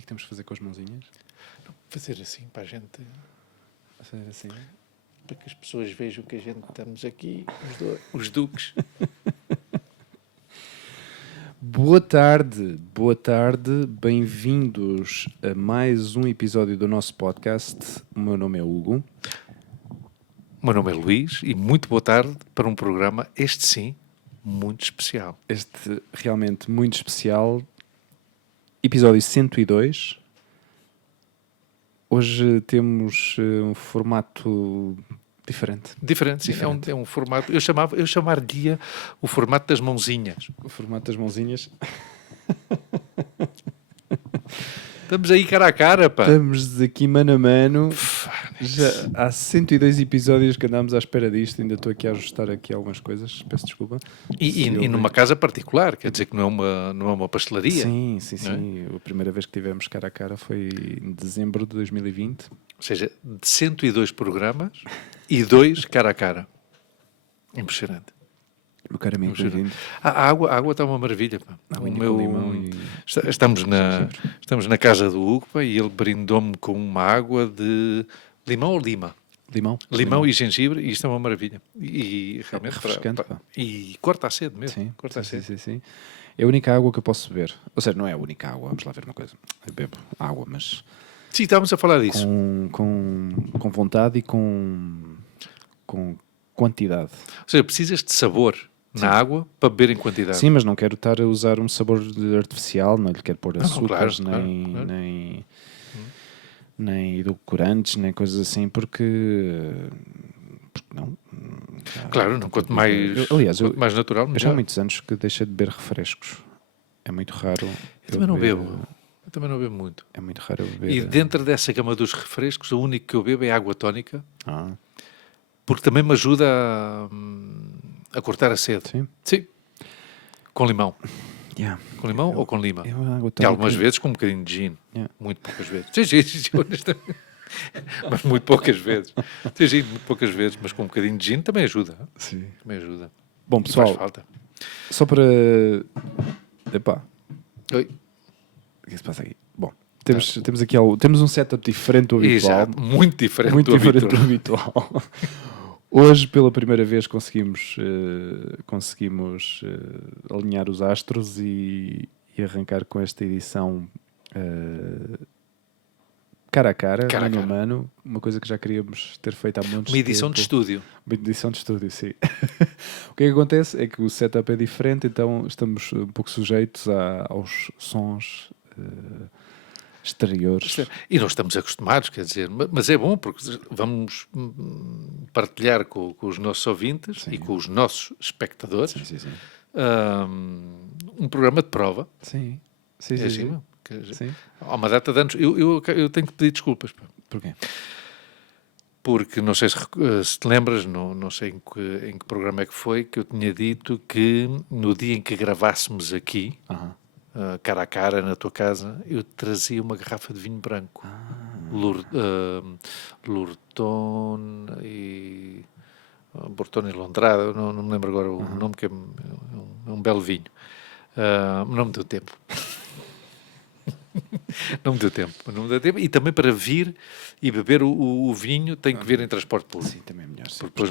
que é que temos de fazer com as mãozinhas? Fazer assim para a gente, Fazer assim? para que as pessoas vejam que a gente estamos aqui, os duques. Boa tarde, bem-vindos a mais um episódio do nosso podcast. O meu nome é Hugo. O meu nome é Luís e muito boa tarde para um programa, este sim, muito especial. Este realmente muito especial, episódio 102. Hoje temos um formato diferente. Diferente, sim. É um formato, eu chamar-lhe o formato das mãozinhas. O formato das mãozinhas. Estamos aí cara a cara, pá. Estamos aqui mano a mano. Já há 102 episódios que andámos à espera disto. Ainda estou aqui a ajustar aqui algumas coisas. Peço desculpa. E numa casa particular, quer dizer que não é uma pastelaria. Sim. Não é? A primeira vez que tivemos cara a cara foi em dezembro de 2020. Ou seja, de 102 programas e 2 cara a cara. Impressionante. Meu caro amigo, bem-vindo. A água está uma maravilha. Pá. Água com limão e... Estamos na casa do Hugo, pá, e ele brindou-me com uma água de limão ou lima? Limão e gengibre, e isto é uma maravilha. E realmente refrescante, pá. E corta a sede mesmo. Sim, corta a sede. sim. É a única água que eu posso beber. Ou seja, não é a única água, vamos lá ver uma coisa. Eu bebo água, mas Sim, estávamos a falar disso. com vontade e com quantidade. Ou seja, precisas de sabor na água para beber em quantidade. Sim, mas não quero estar a usar um sabor artificial, não lhe quero pôr açúcares, claro. nem edulcorantes, nem coisas assim, porque não. Claro, quanto mais natural, melhor. Eu já há muitos anos que deixei de beber refrescos. É muito raro. Eu também não bebo. Eu também não bebo muito. É muito raro eu beber. E dentro dessa gama dos refrescos, o único que eu bebo é água tónica. Porque também me ajuda a cortar a sede. Sim. Com limão. Yeah. Com limão ou com lima? E algumas vezes com um bocadinho de gin. Yeah. Muito poucas vezes. Sim, honestamente. Mas muito poucas vezes. Sim, muito poucas vezes. Mas com um bocadinho de gin também ajuda. Sim. Também ajuda. Bom, pessoal, faz falta. Só para... Epá. Oi. O que se passa aqui? Bom, temos aqui temos um setup diferente do habitual. Exato. Muito diferente do habitual. Hoje, pela primeira vez, conseguimos alinhar os astros e arrancar com esta edição cara a cara, mano a mano, uma coisa que já queríamos ter feito há muitos Uma edição de estúdio. Uma edição de estúdio, sim. O que é que acontece é que o setup é diferente, então estamos um pouco sujeitos aos sons exteriores. E não estamos acostumados, quer dizer, mas é bom porque vamos partilhar com os nossos ouvintes e com os nossos espectadores um programa de prova. Sim. Há uma data de anos. Eu tenho que pedir desculpas. Porquê? Porque, não sei se te lembras, não sei em que programa é que foi, que eu tinha dito que no dia em que gravássemos aqui, cara a cara, na tua casa, eu trazia uma garrafa de vinho branco. Lurton e... Bortone e Londrada, não me lembro agora o nome, que é um belo vinho. Não me deu tempo. Não me deu tempo. E também para vir e beber o vinho tem que vir em transporte público. Sim, também é melhor. Sim, depois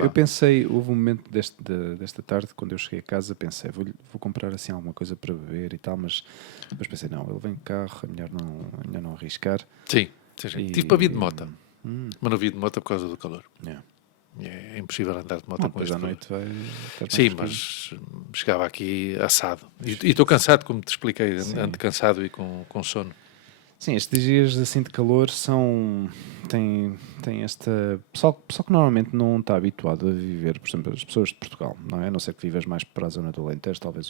eu pensei, houve um momento desta tarde, quando eu cheguei a casa, pensei, vou comprar assim alguma coisa para beber e tal, mas depois pensei, não, ele vem de carro, é melhor não arriscar. Sim. Tive para vir de moto, mas não vi de moto por causa do calor. É impossível andar de moto com este à noite vai... Sim, mas chegava aqui assado. E estou cansado, como te expliquei, ando cansado e com sono. Sim, estes dias assim de calor têm esta... Pessoal que normalmente não está habituado a viver, por exemplo, as pessoas de Portugal, não é? A não ser que vivas mais para a zona do Alentejo, talvez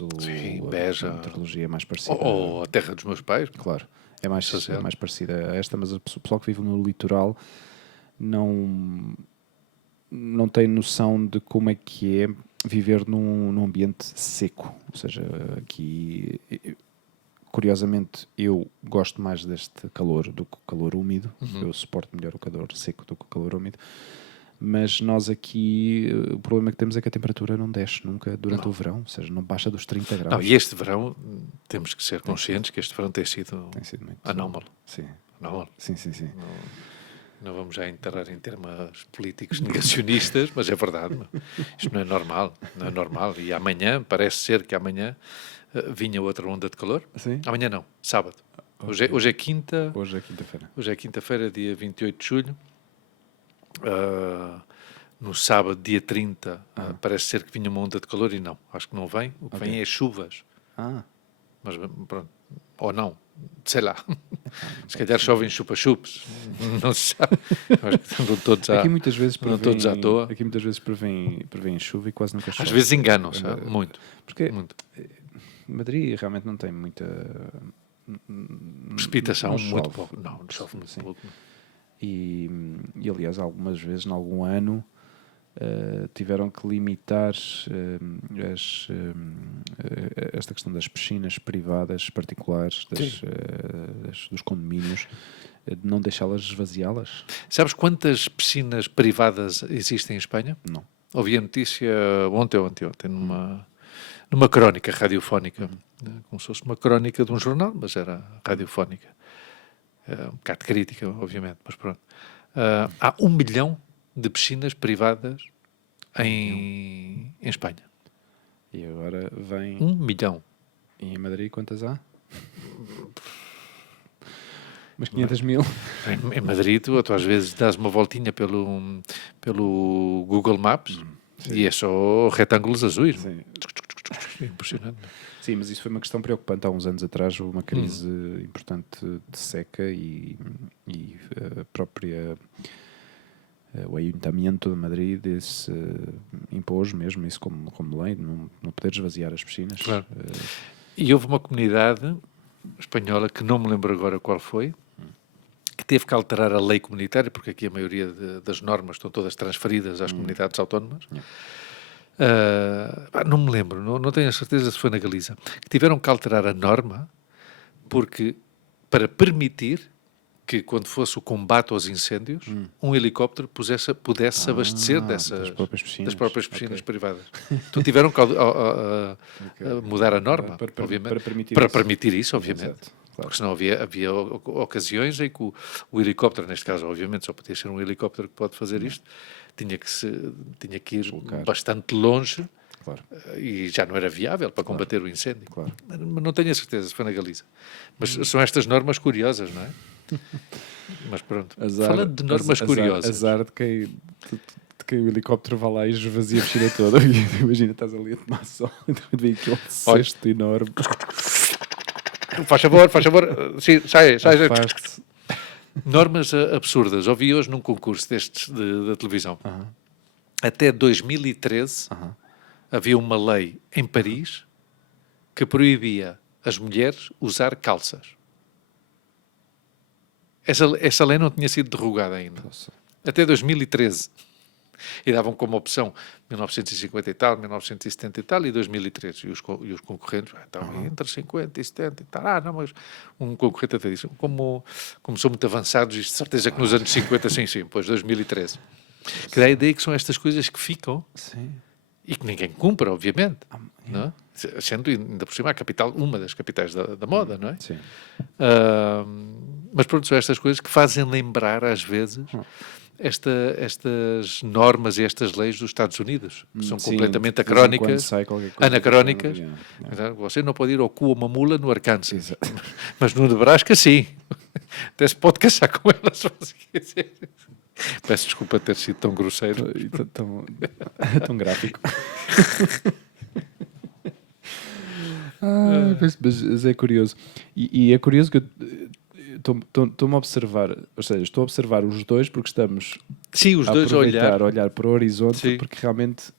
Beja. A meteorologia é mais parecida. Ou a terra dos meus pais. Claro, é mais parecida a esta, mas o pessoal que vive no litoral não tem noção de como é que é viver num ambiente seco. Ou seja, aqui, curiosamente, eu gosto mais deste calor do que o calor úmido. Eu suporto melhor o calor seco do que o calor úmido. Mas nós aqui, o problema que temos é que a temperatura não desce nunca durante o verão, ou seja, não baixa dos 30 graus. Não, e este verão, temos que ser conscientes que este verão tem sido muito anómalo. Sim. Anómalo. Sim. Não vamos já entrar em termos políticos negacionistas, mas é verdade. Isto não é normal. Não é normal. E amanhã, parece ser que amanhã vinha outra onda de calor. Sim? Amanhã não, sábado. Hoje é quinta. Hoje é quinta-feira. Hoje é quinta-feira, dia 28 de julho. No sábado, dia 30, parece ser que vinha uma onda de calor e não. Acho que não vem. O que vem é chuvas. Mas pronto. Ou não. Sei lá. Se calhar chovem chupa-chups. Não se sabe. Acho que estão todos aqui muitas vezes todos à toa. Aqui muitas vezes prevêem chuva e quase nunca chove. Às vezes enganam-se. Muito. Porque muito. Madrid realmente não tem muita precipitação, muito pouco. Não chove muito pouco. E aliás, algumas vezes, em algum ano, tiveram que limitar esta questão das piscinas privadas particulares dos condomínios, de não deixá-las esvaziá-las. Sabes quantas piscinas privadas existem em Espanha? Não. Ouvi a notícia ontem, numa crónica radiofónica, como se fosse uma crónica de um jornal, mas era radiofónica. Um bocado crítica, obviamente, mas pronto. Há 1 milhão de piscinas privadas em Espanha. E agora vem... 1 milhão. E em Madrid quantas há? Mas 500 mil. Em Madrid, tu às vezes dás uma voltinha pelo Google Maps e é só retângulos azuis. Sim. É impressionante. Sim, mas isso foi uma questão preocupante há uns anos atrás. Houve uma crise importante de seca e a própria... o Ayuntamiento de Madrid impôs mesmo isso como lei, não poder esvaziar as piscinas. Claro. E houve uma comunidade espanhola, que não me lembro agora qual foi, que teve que alterar a lei comunitária, porque aqui a maioria das normas estão todas transferidas às comunidades autónomas. Não me lembro, não tenho a certeza se foi na Galiza, que tiveram que alterar a norma para permitir que, quando fosse o combate aos incêndios, um helicóptero pudesse abastecer das próprias piscinas privadas. Então tiveram que mudar a norma, obviamente, para permitir isso, obviamente. Exato, claro. Porque senão havia ocasiões em que o helicóptero, neste caso, obviamente, só podia ser um helicóptero que pode fazer isto, tinha que ir bastante longe. Claro. E já não era viável para combater o incêndio. Claro. Mas não tenho a certeza se foi na Galiza. Mas são estas normas curiosas, não é? Mas pronto. Falando de normas curiosas. Azar de quem o helicóptero vai lá e esvazia a piscina toda. Imagina, estás ali a tomar sol e vem aquele cesto enorme. Faz favor. Sim, sai. Normas absurdas. Ouvi hoje num concurso destes da televisão. Até 2013 havia uma lei em Paris que proibia as mulheres usar calças. Essa lei não tinha sido derrogada ainda. Nossa. Até 2013. E davam como opção 1950 e tal, 1970 e tal e 2013. E os concorrentes estavam entre 50 e 70 e tal. Não, mas um concorrente até disse, como são muito avançados, isto de certeza que nos anos 50, sim, pois 2013. Que dá a ideia que são estas coisas que ficam. Sim. E que ninguém cumpre, obviamente. Não é? Sendo ainda por cima a capital, uma das capitais da moda, não é? Sim. Mas pronto, são estas coisas que fazem lembrar às vezes estas normas e estas leis dos Estados Unidos, que são completamente anacrónicas. Você não pode ir ao cu a uma mula no Arkansas, mas no Nebraska sim. Até se pode caçar com elas. Peço desculpa ter sido tão grosseiro. Tão gráfico. Mas é curioso. E é curioso que estou-me a observar, ou seja, estou a observar os dois porque estamos os dois a olhar para o horizonte, sim, porque realmente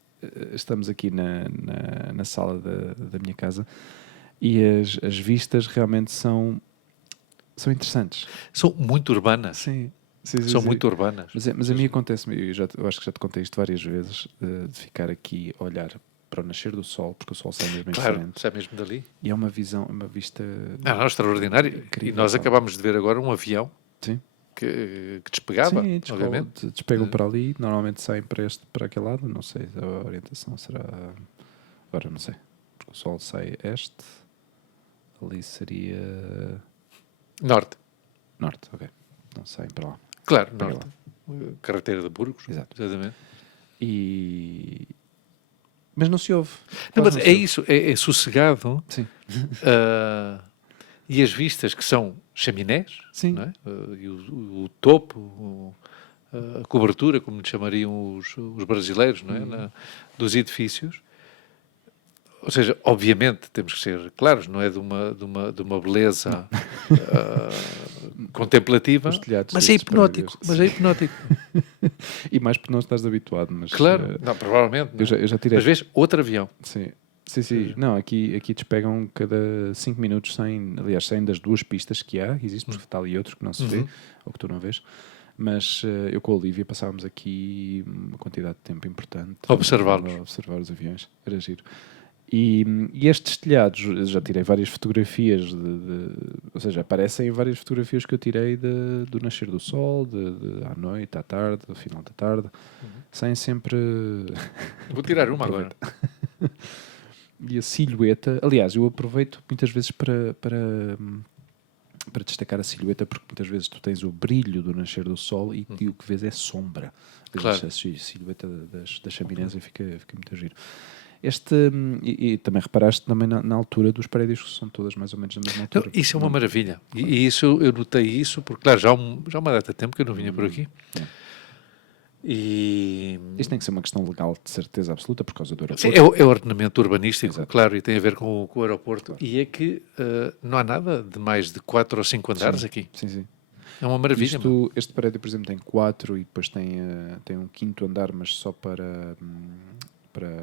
estamos aqui na sala da minha casa e as vistas realmente são interessantes. São muito urbanas. Sim. São muito urbanas. Mas a mim acontece-me, eu acho que já te contei isto várias vezes, de ficar aqui a olhar para o nascer do sol, porque o sol sai mesmo em frente. Sai mesmo dali. E é uma vista extraordinária. E nós acabámos de ver agora um avião. Sim. que despegava, Sim, obviamente. despegam para ali, normalmente saem para aquele lado, não sei, a orientação será... Agora não sei, porque o Sol sai este, ali seria... Norte. Norte, ok. Não saem para lá. Claro, para norte. Carreteira de Burgos. Exato. Exatamente. Mas não se ouve. Não, mas não é isso, é sossegado. Sim. E as vistas que são chaminés, Sim. não é? E o topo, a cobertura, como lhe chamariam os brasileiros, não é? Dos edifícios. Ou seja, obviamente temos que ser claros, não é de uma beleza contemplativa, mas é hipnótico. E mais porque não estás habituado. Mas, claro, não, provavelmente. Não é? Eu já tirei. Mas vês, outro avião. Sim. Sim. Não, aqui despegam cada 5 minutos, saem das 2 pistas que há, existe, porque está ali outro que não se vê, ou que tu não vês. Mas eu com a Olivia passávamos aqui uma quantidade de tempo importante a observar os aviões, era giro. E estes telhados, eu já tirei várias fotografias, ou seja, aparecem várias fotografias que eu tirei do nascer do sol, à noite, à tarde, ao final da tarde. Saem sempre... Vou tirar uma agora. E a silhueta, aliás, eu aproveito muitas vezes para destacar a silhueta, porque muitas vezes tu tens o brilho do nascer do sol e o que vês é sombra. Claro. A silhueta das chaminés e fica muito giro. E também reparaste também na altura dos prédios, que são todas mais ou menos na mesma altura. Não, isso é uma maravilha. E isso, eu notei isso, porque, claro, já há uma data de tempo que eu não vinha por aqui. E... Isto tem que ser uma questão legal de certeza absoluta por causa do aeroporto. Sim, é o ordenamento urbanístico, exato. Claro, e tem a ver com o aeroporto. Claro. E é que não há nada de mais de 4 ou 5 andares aqui. Sim. É uma maravilha. Este prédio, por exemplo, tem 4 e depois tem um 5º andar, mas só para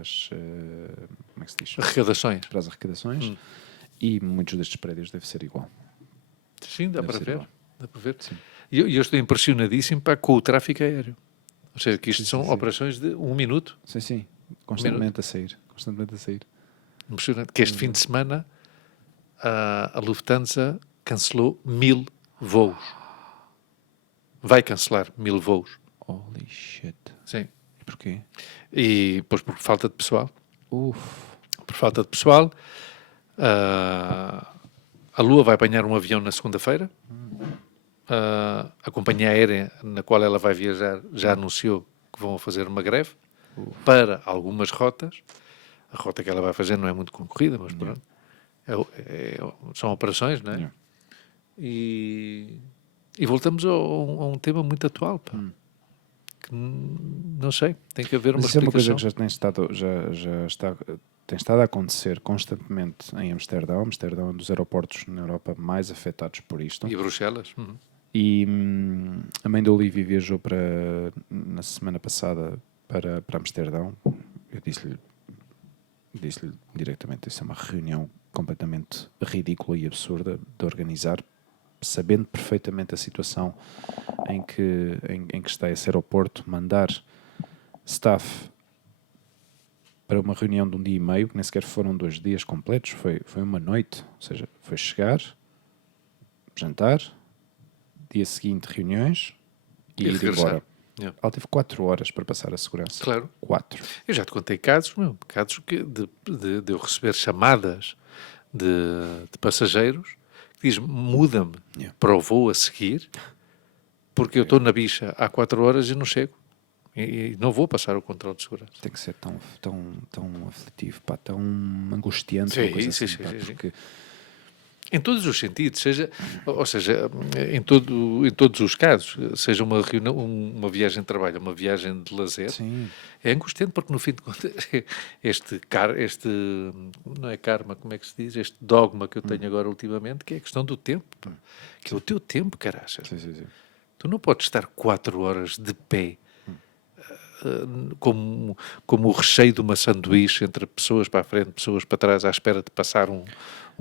as... como é que se diz? Arrecadações. Para as arrecadações. E muitos destes prédios deve ser igual. Sim, dá para ver. E eu estou impressionadíssimo com o tráfego aéreo. Ou seja, que isto são operações de 1 minuto. Sim. Constantemente a sair. Impressionante. Que este fim de semana a Lufthansa cancelou 1000 voos. Vai cancelar 1000 voos. Holy shit. Sim. E porquê? E depois por falta de pessoal. Por falta de pessoal. A Lua vai apanhar um avião na segunda-feira. A companhia aérea na qual ela vai viajar já anunciou que vão fazer uma greve para algumas rotas. A rota que ela vai fazer não é muito concorrida, mas pronto. São operações, não é? E voltamos a um tema muito atual, pá. Que não sei, tem que haver uma explicação. Isso é uma coisa que tem estado a acontecer constantemente em Amsterdão. Amsterdão é um dos aeroportos na Europa mais afetados por isto. E Bruxelas. E a mãe da Olivia viajou na semana passada para Amsterdão. Eu disse-lhe diretamente, isso é uma reunião completamente ridícula e absurda de organizar, sabendo perfeitamente a situação em que está esse aeroporto, mandar staff para uma reunião de 1 dia e meio, que nem sequer foram 2 dias completos, foi uma noite, ou seja, foi chegar, jantar, dia seguinte reuniões e ir embora. Ela teve 4 horas para passar a segurança. Claro. 4. Eu já te contei casos de eu receber chamadas de passageiros que dizem, muda-me para o voo a seguir, porque eu estou na bicha há 4 horas e não chego. E não vou passar o controle de segurança. Tem que ser tão aflitivo, pá, tão angustiante. Sim. Porque... Em todos os sentidos, ou seja, em todos os casos, seja uma reunião, uma viagem de trabalho, uma viagem de lazer, é angustiante porque no fim de contas este não é karma, como é que se diz? Este dogma que eu tenho agora ultimamente, que é a questão do tempo, pá, que é o teu tempo, caraças. Sim. Tu não podes estar 4 horas de pé como o recheio de uma sanduíche entre pessoas para a frente, pessoas para trás, à espera de passar um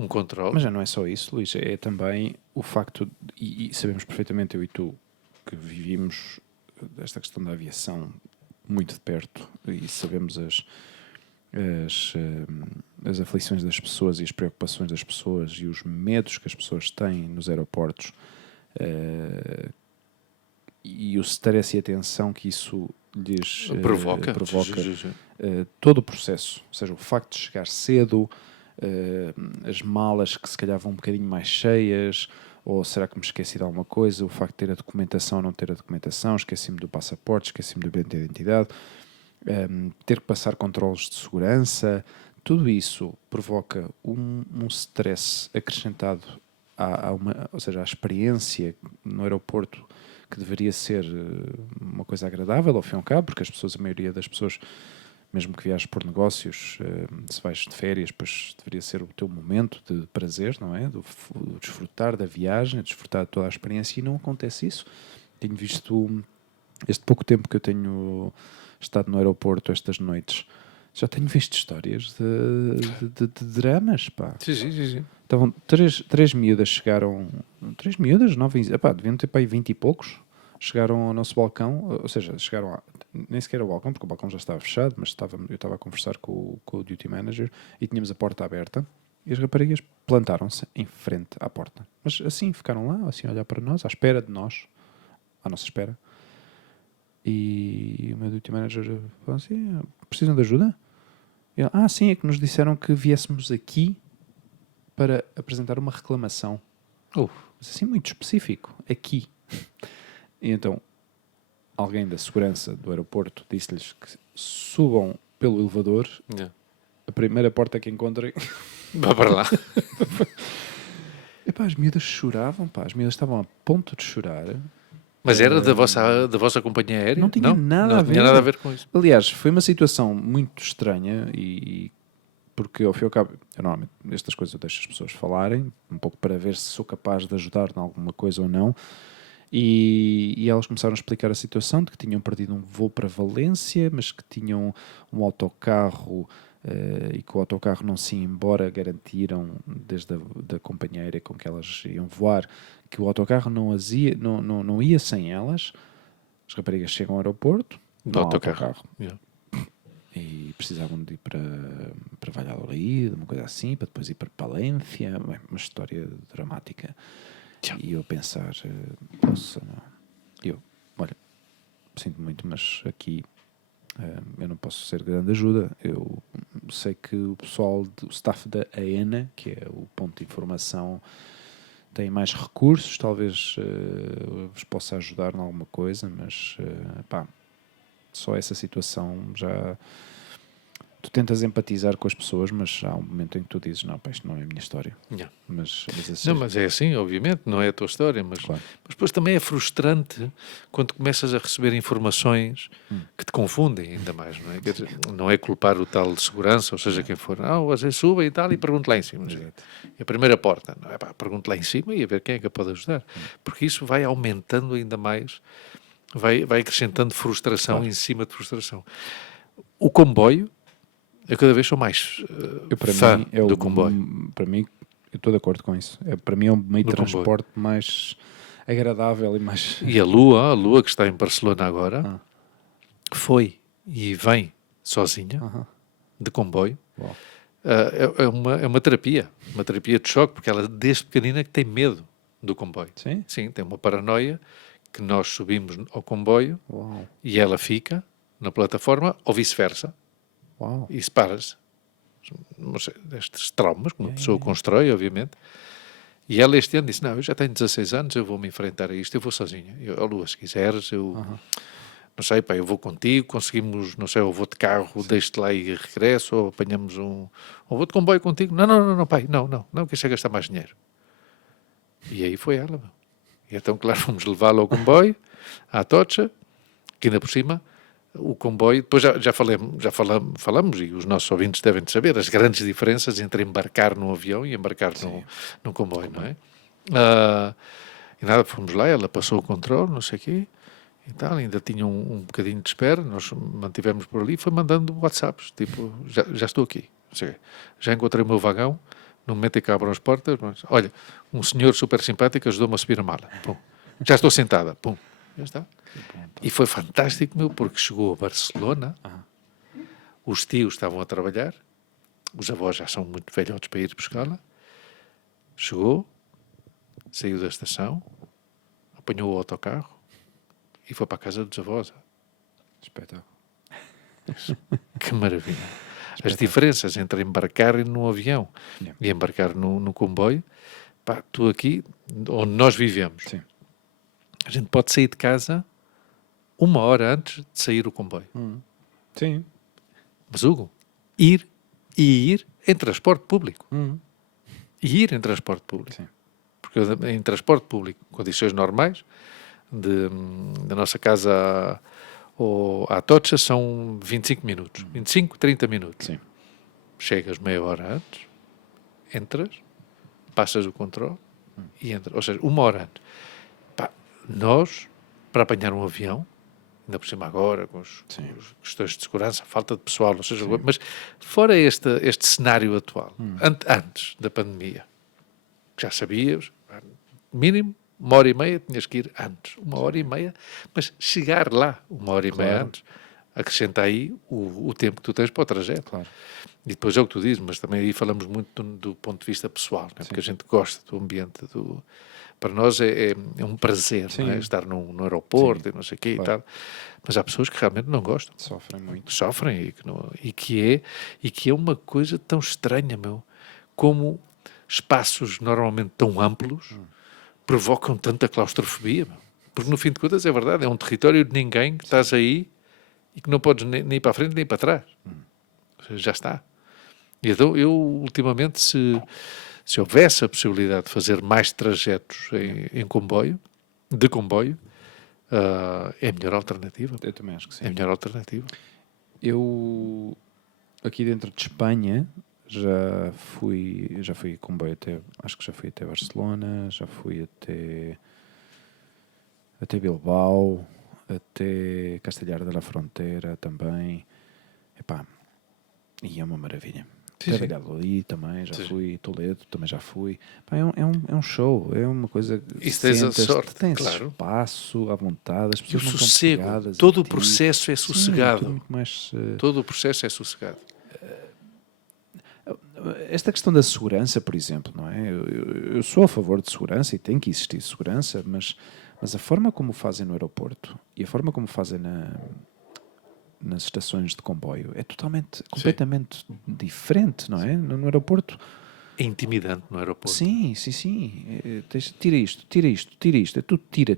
controle. Mas já não é só isso, Luís, é também o facto, e sabemos perfeitamente, eu e tu, que vivimos esta questão da aviação muito de perto e sabemos as aflições das pessoas e as preocupações das pessoas e os medos que as pessoas têm nos aeroportos, e o stress e a tensão que isso lhes provoca Sim. todo o processo, ou seja, o facto de chegar cedo, as malas que se calhar vão um bocadinho mais cheias, ou será que me esqueci de alguma coisa, o facto de ter a documentação ou não ter a documentação, esqueci-me do passaporte, esqueci-me do bilhete de identidade, ter que passar controles de segurança, tudo isso provoca um stress acrescentado ou seja, à experiência no aeroporto, que deveria ser uma coisa agradável ao fim e ao cabo, porque a maioria das pessoas, mesmo que viajes por negócios, se vais de férias, pois deveria ser o teu momento de prazer, não é? Do desfrutar da viagem, desfrutar de toda a experiência, e não acontece isso. Tenho visto, este pouco tempo que eu tenho estado no aeroporto estas noites, já tenho visto histórias de dramas, pá. Sim. Estavam três miúdas chegaram, três miúdas, deviam ter para aí 20 e poucos, chegaram ao nosso balcão, ou seja, nem sequer ao balcão, porque o balcão já estava fechado, mas eu estava a conversar com o duty manager e tínhamos a porta aberta e as raparigas plantaram-se em frente à porta. Mas assim, ficaram lá, assim a olhar para nós, à espera de nós, à nossa espera. E o meu duty manager falou assim, precisam de ajuda? E ele, sim, é que nos disseram que viéssemos aqui para apresentar uma reclamação. Mas assim, muito específico. Aqui. E então, alguém da segurança do aeroporto disse-lhes que subam pelo elevador. A primeira porta que encontrem... Vá para lá. Epá, as miúdas choravam, pá. As miúdas estavam a ponto de chorar. Mas era da vossa companhia aérea? Não tinha nada a ver. Tinha nada a ver com isso. Aliás, foi uma situação muito estranha porque ao fim e ao cabo, normalmente estas coisas eu deixo as pessoas falarem, um pouco para ver se sou capaz de ajudar em alguma coisa ou não, e elas começaram a explicar a situação de que tinham perdido um voo para Valência, mas que tinham um autocarro e que o autocarro não se ia embora, garantiram desde da companhia aérea com que elas iam voar, que o autocarro não ia sem elas. As raparigas chegam ao aeroporto, do autocarro. E precisavam de ir para Valladolid, uma coisa assim, para depois ir para Palência, uma história dramática. E eu pensar, olha, sinto muito, mas aqui eu não posso ser grande ajuda. Eu sei que o pessoal, o staff da AENA, que é o ponto de informação, tem mais recursos, talvez vos possa ajudar em alguma coisa, mas só essa situação já... Tu tentas empatizar com as pessoas, mas há um momento em que tu dizes, não, isto não é a minha história. Mas é assim, obviamente, não é a tua história, mas depois também é frustrante quando começas a receber informações que te confundem ainda mais, não é? Quer dizer, não é culpar o tal de segurança, ou seja, quem for, às vezes suba e tal, e pergunto lá em cima. E a primeira porta, não é? Pergunto lá em cima e a ver quem é que a pode ajudar. Porque isso vai aumentando ainda mais, vai acrescentando frustração em cima de frustração. O comboio, eu cada vez sou mais fã do comboio. Para mim, eu estou de acordo com isso. Para mim é um meio de transporte mais agradável e mais... E a Lua que está em Barcelona agora, foi e vem sozinha, de comboio. É uma terapia de choque, porque ela desde pequenina que tem medo do comboio. Sim, tem uma paranoia que nós subimos ao comboio e ela fica na plataforma ou vice-versa. E separas destes traumas que uma pessoa constrói, obviamente. E ela este ano disse, eu já tenho 16 anos, eu vou-me enfrentar a isto, eu vou sozinha. Lua, se quiseres, não sei, eu vou contigo, conseguimos, não sei, eu vou de carro, deixo-te lá e regresso, ou apanhamos ou vou de comboio contigo. Não, pai, não, que isso é gastar mais dinheiro. E aí foi ela. E então, claro, fomos levá-la ao comboio, à Atocha, que ainda por cima... O comboio, depois já falamos, e os nossos ouvintes devem de saber, as grandes diferenças entre embarcar num avião e embarcar num comboio, não é? E nada, fomos lá, ela passou o controle, não sei o quê, e tal, ainda tinha um bocadinho de espera, nós mantivemos por ali, foi mandando WhatsApps, tipo, já estou aqui, já encontrei o meu vagão, no momento em que abram as portas, mas, olha, um senhor super simpático ajudou-me a subir a mala, pum, já estou sentada, pum, já está. E foi fantástico, porque chegou a Barcelona, os tios estavam a trabalhar, os avós já são muito velhotes para ir buscá-la, chegou, saiu da estação, apanhou o autocarro, e foi para a casa dos avós. Espetáculo. Que maravilha. As diferenças entre embarcar num avião e embarcar no comboio, pá, tu aqui, onde nós vivemos, Sim. a gente pode sair de casa 1 hora antes de sair o comboio. Sim. Mas, Hugo, ir em transporte público. E ir em transporte público. Sim. Porque em transporte público, condições normais, da nossa casa à Atocha são 25 minutos. 25, 30 minutos. Sim. Chegas meia hora antes, entras, passas o controle e entras. Ou seja, 1 hora antes. Pá, nós, para apanhar um avião, ainda por cima agora, com as questões de segurança, falta de pessoal, ou seja, mas fora este cenário atual, antes da pandemia, já sabíamos, mínimo 1h30 tinhas que ir antes, 1h30, mas chegar lá 1h30 antes, acrescenta aí o tempo que tu tens para o trajeto. Claro. E depois é o que tu dizes, mas também aí falamos muito do ponto de vista pessoal, né? Porque a gente gosta do ambiente, para nós é um prazer, não é? Estar no aeroporto e não sei o quê e tal. Mas há pessoas que realmente não gostam. Sofrem muito. Sofrem e que é uma coisa tão estranha, como espaços normalmente tão amplos provocam tanta claustrofobia, porque no fim de contas é verdade, é um território de ninguém que estás aí e que não podes nem ir para a frente nem para trás. Ou seja, já está. E então eu ultimamente, se houvesse a possibilidade de fazer mais trajetos de comboio, é a melhor alternativa. Eu também acho que sim. É a melhor alternativa. Eu, aqui dentro de Espanha, já fui comboio acho que já fui até Barcelona, já fui até Bilbao, até Castellar de la Frontera também. Epá, e é uma maravilha. Até Valladolid também, já fui, Toledo também já fui. Pá, é um show, é uma coisa... Isso tens a sorte, tens claro. Espaço, à vontade, as pessoas e o não sossego, estão pegadas. todo o processo é sossegado. Muito mais, todo o processo é sossegado. Esta questão da segurança, por exemplo, não é? Eu sou a favor de segurança e tem que existir segurança, mas a forma como fazem no aeroporto e a forma como fazem nas estações de comboio é completamente diferente, não é? No aeroporto... É intimidante no aeroporto. Sim. Tira isto. É tudo tira.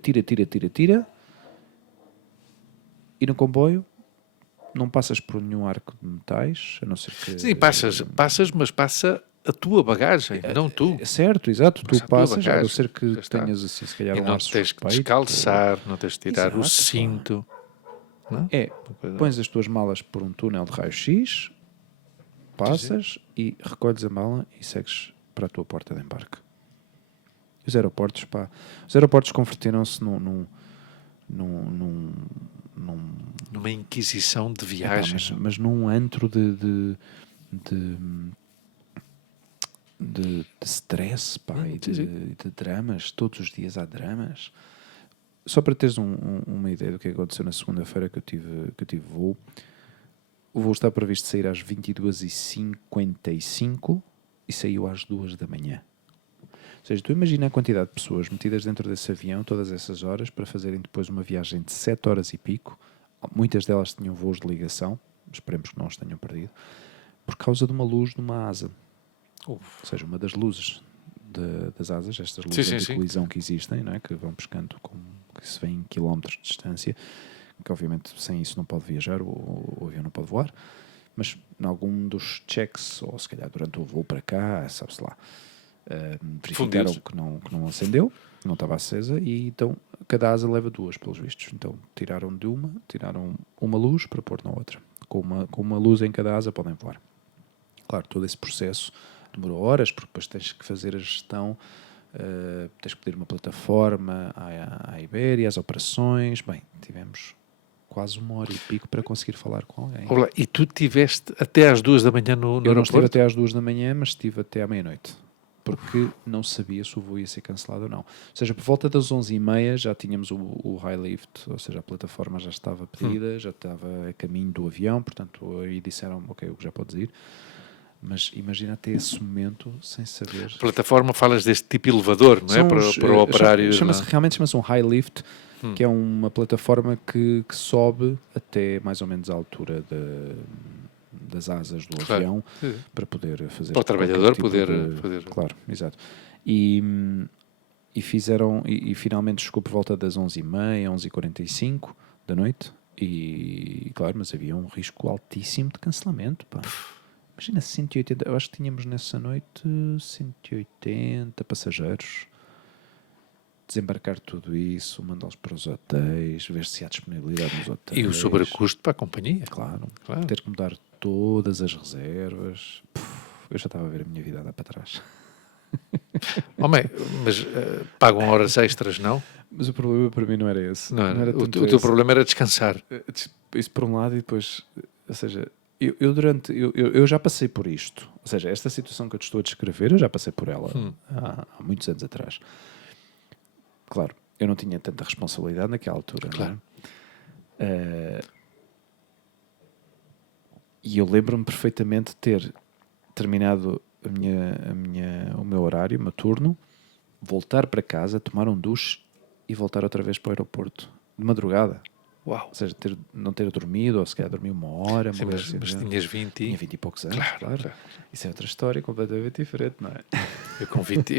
E no comboio não passas por nenhum arco de metais, a não ser que... Sim, passas, mas passa a tua bagagem, não tu. Certo, exato. Tu passas, a não ser que tenhas assim, se calhar, e um não ar tens que suspeito, descalçar, não tens de tirar o cinto. Não? Pões as tuas malas por um túnel de raio-x, passas e recolhes a mala e segues para a tua porta de embarque. Os aeroportos converteram-se numa inquisição de viagem. Mas num antro de stress, e de dramas. Todos os dias há dramas. Só para teres uma ideia do que aconteceu na segunda-feira que eu tive voo. O voo está previsto sair às 22h55 e saiu às 2 da manhã. Ou seja, tu imagina a quantidade de pessoas metidas dentro desse avião todas essas horas para fazerem depois uma viagem de 7 horas e pico. Muitas delas tinham voos de ligação, esperemos que não os tenham perdido, por causa de uma luz numa asa. Ou seja, uma das luzes das asas, estas luzes de colisão que existem, não é? Que vão pescando, que se vê em quilómetros de distância, que obviamente sem isso não pode viajar, o avião não pode voar, mas em algum dos checks, ou se calhar durante o voo para cá, sabe-se lá, verificaram que não acendeu, não estava acesa, e então cada asa leva 2, pelos vistos. Então tiraram uma luz para pôr na outra. Com uma luz em cada asa podem voar. Claro, todo esse processo demorou horas, porque depois tens que fazer a gestão, tens que pedir uma plataforma à Iberia, às operações. Bem, tivemos quase 1 hora e pico para conseguir falar com alguém. Olá, e tu estiveste até às 2 da manhã no aeroporto? Eu não estive até às 2 da manhã, mas estive até à meia-noite, porque não sabia se o voo ia ser cancelado ou não. Ou seja, por volta das 11h30 já tínhamos o high lift, ou seja, a plataforma já estava pedida, já estava a caminho do avião, portanto aí disseram, ok, já podes ir. Mas imagina até esse momento sem saber... Plataforma, falas deste tipo elevador, não é? Para o operário... Realmente chama-se um high lift, que é uma plataforma que sobe até mais ou menos à altura das asas do avião para poder fazer... Para o trabalhador poder... Claro, exato. E fizeram... E finalmente chegou por volta das 11h30, 11h45 da noite. E claro, mas havia um risco altíssimo de cancelamento, pá. Imagina 180, eu acho que tínhamos nessa noite 180 passageiros. Desembarcar tudo isso, mandá-los para os hotéis, ver se há disponibilidade nos hotéis. E o sobrecusto para a companhia. Claro. Ter que mudar todas as reservas. Eu já estava a ver a minha vida a dar para trás. Homem, mas pagam horas extras, não? Mas o problema para mim não era esse. Não era. O teu problema era descansar. Isso por um lado, e depois, ou seja, eu já passei por isto. Ou seja, esta situação que eu te estou a descrever, eu já passei por ela há muitos anos atrás. Claro, eu não tinha tanta responsabilidade naquela altura. Claro. Não é? E eu lembro-me perfeitamente de ter terminado o meu horário, o meu turno, voltar para casa, tomar um duche e voltar outra vez para o aeroporto de madrugada. Uau. Ou seja, não ter dormido, ou se calhar dormi uma hora. Sim, mas tinhas 20 Tinha 20 e poucos anos, claro. Isso é outra história completamente diferente, não é? Eu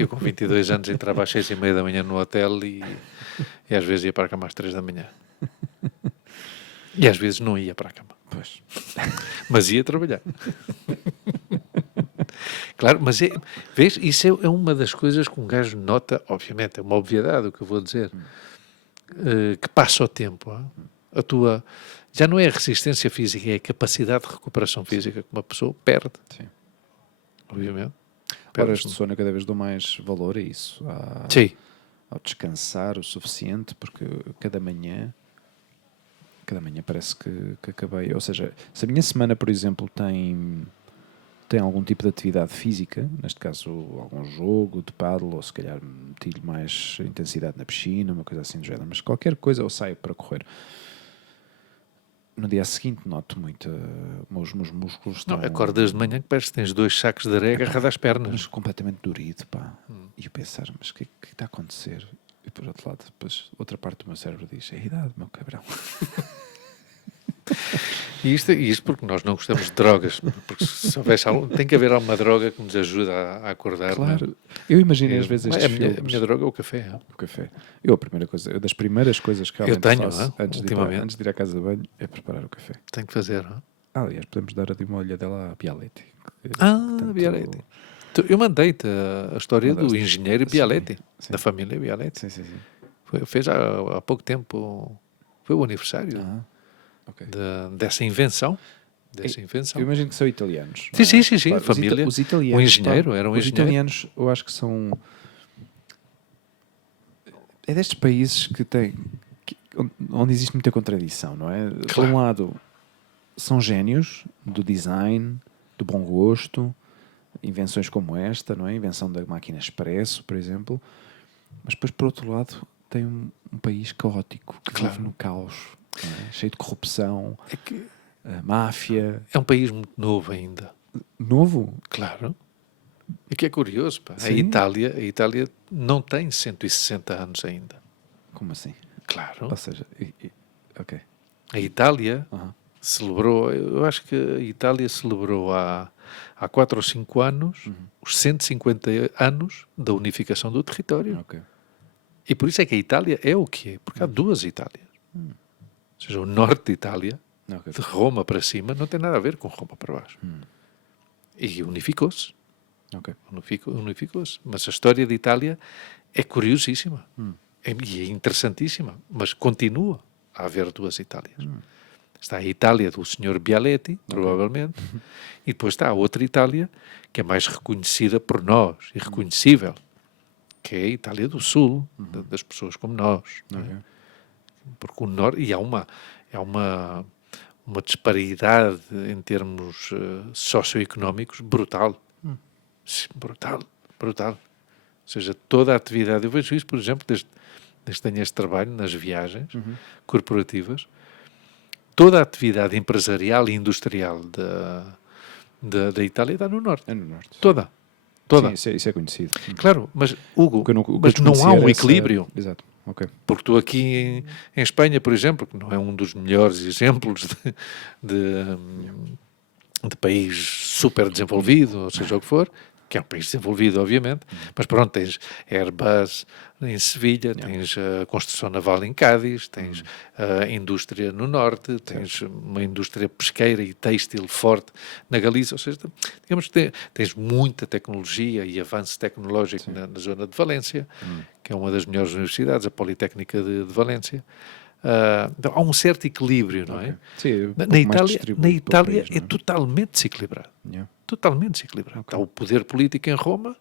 com 22 anos entrava às 6h30 da manhã no hotel e às vezes ia para a cama às 3 da manhã. E às vezes não ia para a cama. Pois. Mas ia trabalhar. Claro, mas vês, isso é uma das coisas que um gajo nota, obviamente, é uma obviedade o que eu vou dizer, que passa o tempo. A tua, já não é a resistência física, é a capacidade de recuperação física que uma pessoa perde. Sim. Obviamente. Horas de sono, cada vez dou mais valor a isso. Ao descansar o suficiente, porque cada manhã parece que acabei. Ou seja, se a minha semana, por exemplo, tem algum tipo de atividade física, neste caso algum jogo de pádel, ou se calhar meti-lhe mais intensidade na piscina, uma coisa assim do género, mas qualquer coisa, ou saio para correr. No dia seguinte noto muito os meus músculos estão... Não, acordas de manhã que parece que tens 2 sacos de areia agarrados às pernas. Mas completamente dorido, pá. E eu pensar, mas o que está a acontecer? E por outro lado, depois outra parte do meu cérebro diz, é a idade, meu cabrão. E isto porque nós não gostamos de drogas. Porque se houvesse tem que haver alguma droga que nos ajude a acordar. Claro. Não? Eu imagino às vezes estes filmes. A minha droga é o café. O café. Das primeiras coisas que realmente faço antes de ir à casa de banho é preparar o café. Tenho que fazer. Aliás, podemos dar uma olhadela à Bialetti. Bialetti. Eu mandei-te a história do engenheiro Bialetti, da família Bialetti. Sim. Fez há pouco tempo, foi o aniversário. Okay. Dessa invenção. Eu imagino que são italianos. Sim. Claro, família. Os italianos, um engenheiro, era um os engenheiro. Italianos, eu acho que são... É destes países onde existe muita contradição, não é? Claro. Por um lado, são génios do design, do bom gosto, invenções como esta, não é? Invenção da máquina expresso, por exemplo. Mas depois, por outro lado, tem um país caótico, que vive no caos. É? Cheio de corrupção, máfia. É um país muito novo ainda. Novo? Claro. E que é curioso, pá. A Itália não tem 160 anos ainda. Como assim? Claro. Ou seja, ok. A Itália celebrou, eu acho que a Itália celebrou há 4 ou 5 anos os 150 anos da unificação do território. Okay. E por isso é que a Itália é o que é, porque há 2 Itálias. Ou seja, o norte de Itália, de Roma para cima, não tem nada a ver com Roma para baixo. E unificou-se. Unificou-se. Mas a história de Itália é curiosíssima. E é interessantíssima. Mas continua a haver 2 Itálias. Está a Itália do Sr. Bialetti, provavelmente, e depois está a outra Itália, que é mais reconhecida por nós, e reconhecível, que é a Itália do Sul, das pessoas como nós. Porque o norte, e há uma disparidade em termos socioeconómicos brutal. Brutal. Ou seja, toda a atividade, eu vejo isso, por exemplo, desde que tenho este trabalho nas viagens corporativas, toda a atividade empresarial e industrial da Itália está no norte. É no norte. Toda. Sim, isso é conhecido. Claro, mas Hugo, mas não há um equilíbrio. Exato. ok. Porque tu aqui em Espanha, por exemplo, que não é um dos melhores exemplos de país super desenvolvido, ou seja o que for, que é um país desenvolvido, obviamente, mas pronto, tens Airbus em Sevilha, tens a construção naval em Cádiz, tens a indústria no norte, tens uma indústria pesqueira e têxtil forte na Galiza, ou seja, digamos que tens muita tecnologia e avanço tecnológico na zona de Valência, que é uma das melhores universidades, a Politécnica de Valência. Então, há um certo equilíbrio, não é? Sim, Na Itália país, é totalmente desequilibrado. Yeah. Totalmente desequilibrado. Está o poder político em Roma,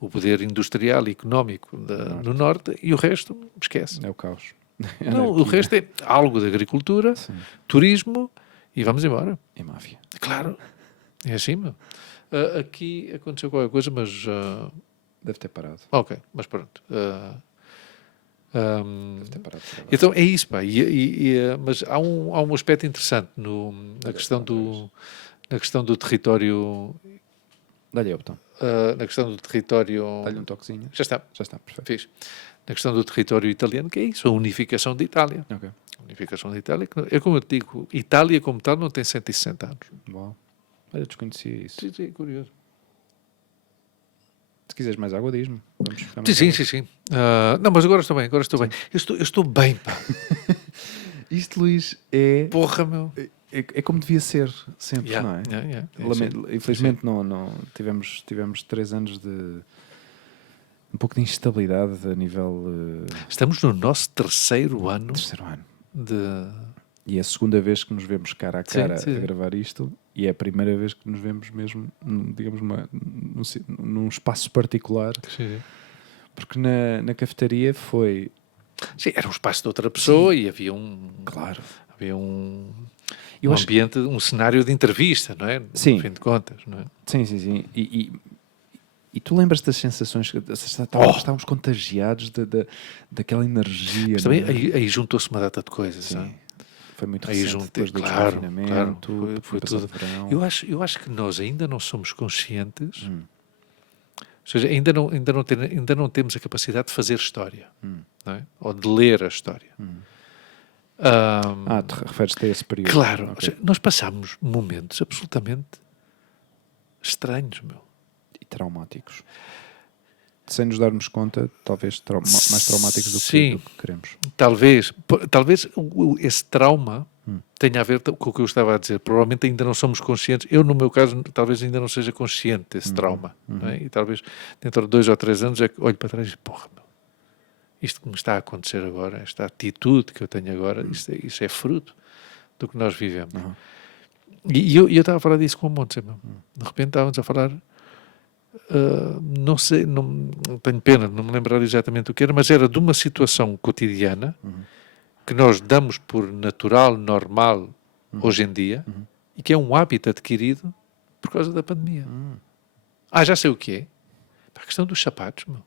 o poder industrial e económico no norte, e o resto, esquece. É o caos. Não, o resto é algo de agricultura, turismo e vamos embora. E máfia. Claro, é assim, meu. Aqui aconteceu qualquer coisa, mas... Deve ter parado. Ok, mas pronto. Deve ter parado. Então é isso, pá. Mas há um aspecto interessante na questão do território. Dá-lhe o botão. Na questão do território. Dá-lhe um toquezinho. Já está, perfeito. fiz. Na questão do território italiano, que é isso, a unificação de Itália. Ok. A unificação de Itália, é como eu te digo, Itália como tal não tem 160 anos. Uau. Eu desconhecia isso. Sim, curioso. Se quiseres mais água, diz-me. Sim. Não, mas agora estou bem, Eu estou bem, pá. Isto, Luís, é... Porra, meu. É como devia ser, sempre, não é? Infelizmente não tivemos 3 anos de um pouco de instabilidade a nível... Estamos no nosso terceiro ano. E é a segunda vez que nos vemos cara a cara a gravar isto, e é a primeira vez que nos vemos mesmo, digamos, num espaço particular. Sim. Porque na cafetaria foi... Sim, era um espaço de outra pessoa e havia Claro. Havia um ambiente, um cenário de entrevista, não é? Sim. No fim de contas, não é? Sim. E tu lembras das sensações que estávamos contagiados daquela energia. Mas também aí juntou-se uma data de coisas. Sim. Foi muito aí recente, depois do desconfinamento. Claro, foi tudo. Eu acho que nós ainda não somos conscientes, ou seja, ainda não temos a capacidade de fazer história, não é? Ou de ler a história. Te referes-te a esse período. Claro, Okay. Ou seja, nós passámos momentos absolutamente estranhos, meu. E traumáticos. Sem nos darmos conta, talvez mais traumáticos do que queremos. Talvez esse trauma tenha a ver com o que eu estava a dizer. Provavelmente ainda não somos conscientes. Eu, no meu caso, talvez ainda não seja consciente desse trauma. Não é? E talvez dentro de 2 ou 3 anos é que olho para trás e porra, meu, isto que me está a acontecer agora, esta atitude que eu tenho agora, isso é fruto do que nós vivemos. E eu estava a falar disso com um monte. De repente estávamos a falar... não sei, não tenho pena de não me lembrar exatamente o que era, mas era de uma situação cotidiana que nós damos por natural, normal hoje em dia e que é um hábito adquirido por causa da pandemia. Já sei o que é. A questão dos sapatos, meu.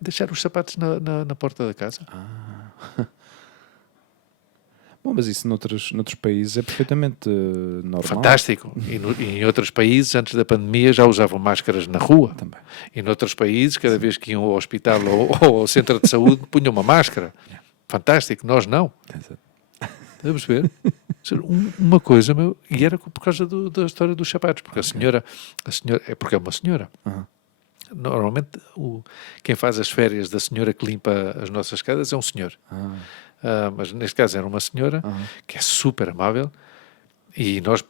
Deixar os sapatos na porta da casa. Bom, mas isso noutros países é perfeitamente normal. Fantástico. E em outros países, antes da pandemia, já usavam máscaras na rua. Também. E noutros países, cada vez que iam ao hospital ou ao centro de saúde, punham uma máscara. Fantástico. Nós não. Estás a perceber? Uma coisa, meu, e era por causa da história dos sapatos, porque a senhora é porque é uma senhora. Normalmente, quem faz as férias da senhora que limpa as nossas casas é um senhor. Mas neste caso era uma senhora que é super amável e nós,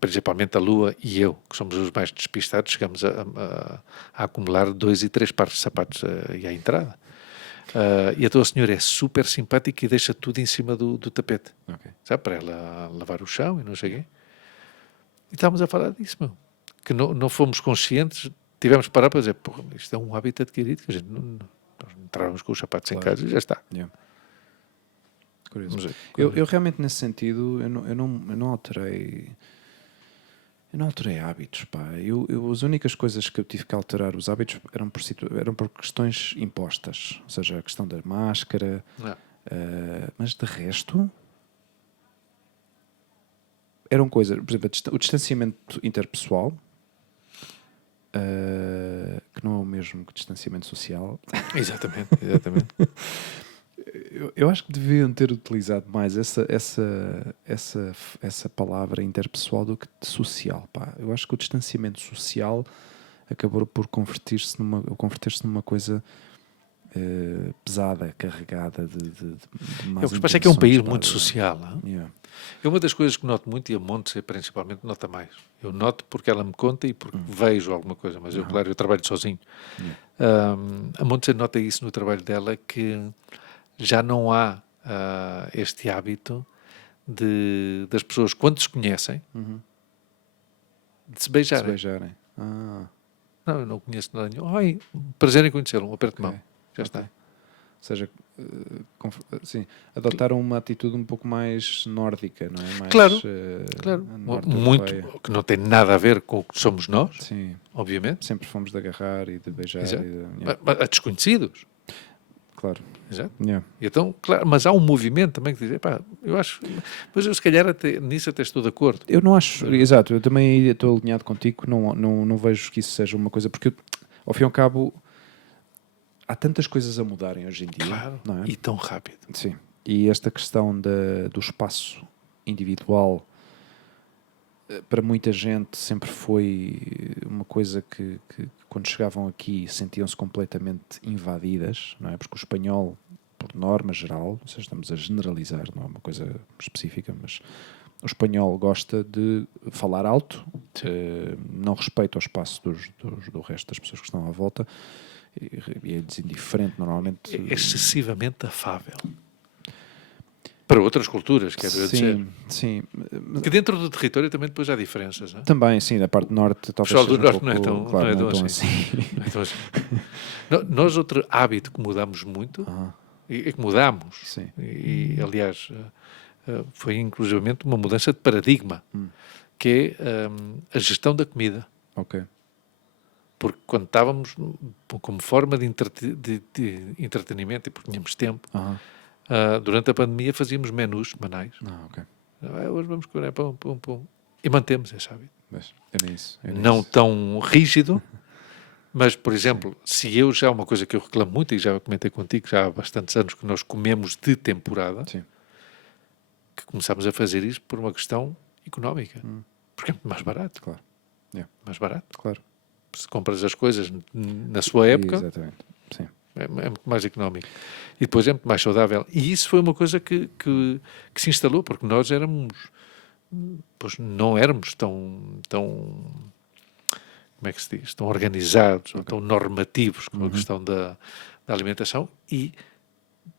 principalmente a Lua e eu, que somos os mais despistados, chegamos a acumular 2 e 3 pares de sapatos e à entrada. E a tua senhora é super simpática e deixa tudo em cima do tapete, sabe, para ela lavar o chão e não sei o quê. E estávamos a falar disso, meu, que não fomos conscientes, tivemos que parar para dizer, porra, isto é um hábito adquirido, que a gente nós entrávamos com os sapatos em casa e já está. Curioso. Eu realmente, nesse sentido, eu não alterei. Eu não alterei hábitos, pá. As únicas coisas que eu tive que alterar os hábitos eram por questões impostas. Ou seja, a questão da máscara. Mas de resto, eram coisas... Por exemplo, o distanciamento interpessoal, que não é o mesmo que distanciamento social. Exatamente. Eu acho que deviam ter utilizado mais essa palavra interpessoal do que social. Pá. Eu acho que o distanciamento social acabou por converter-se numa coisa pesada, carregada de más Eu que é que é um país intenções, muito social. Yeah. É uma das coisas que noto muito, e a Montse principalmente nota mais. Eu noto porque ela me conta e porque vejo alguma coisa, mas eu, claro, eu trabalho sozinho. A Montse nota isso no trabalho dela, que já não há este hábito das pessoas, quando se conhecem, de se beijarem. Não, eu não conheço nada nenhum. Ai, prazer em conhecê-lo, um aperto de mão. Já está. Ou seja, sim, adotaram uma atitude um pouco mais nórdica, não é? Mais, claro. Muito, europeia. que não tem nada a ver com o que somos nós, sim. Obviamente. Sempre fomos de agarrar e de beijar. A desconhecidos. Claro. Exato. Yeah. Então, claro, mas há um movimento também que diz, eu acho, mas eu se calhar nisso até estou de acordo. Eu não acho, exato, eu também estou alinhado contigo, não vejo que isso seja uma coisa, porque ao fim e ao cabo há tantas coisas a mudarem hoje em dia. Claro, não é? E tão rápido. Sim, e esta questão do espaço individual para muita gente sempre foi uma coisa que quando chegavam aqui sentiam-se completamente invadidas, não é? Porque o espanhol, por norma geral, ou seja, estamos a generalizar, não é uma coisa específica, mas o espanhol gosta de falar alto, não respeita o espaço do resto das pessoas que estão à volta, e é indiferente normalmente. É excessivamente afável. Para outras culturas, quero dizer. Sim. Que dentro do território também depois há diferenças, não é? Também, sim, da parte norte talvez o pessoal do seja norte pouco, não é tão assim. Não é tão assim. Nós, outro hábito que mudamos muito, e que mudamos, e aliás, foi inclusivamente uma mudança de paradigma, que é a gestão da comida. Ok. Porque quando estávamos como forma de entretenimento, e porque tínhamos tempo, durante a pandemia fazíamos menus semanais. Ok. Hoje vamos comer pão. E mantemos esse hábito. Não tão rígido, mas, por exemplo, se eu já, uma coisa que eu reclamo muito, e já comentei contigo, já há bastantes anos que nós comemos de temporada, que começámos a fazer isso por uma questão económica. Porque é muito mais barato. Claro. Mais barato. Claro. Se compras as coisas na sua época... Exatamente. Sim. É muito mais económico. E depois é muito mais saudável. E isso foi uma coisa que se instalou, porque nós não éramos tão como é que se diz? Tão organizados, ou tão normativos com a questão da alimentação, e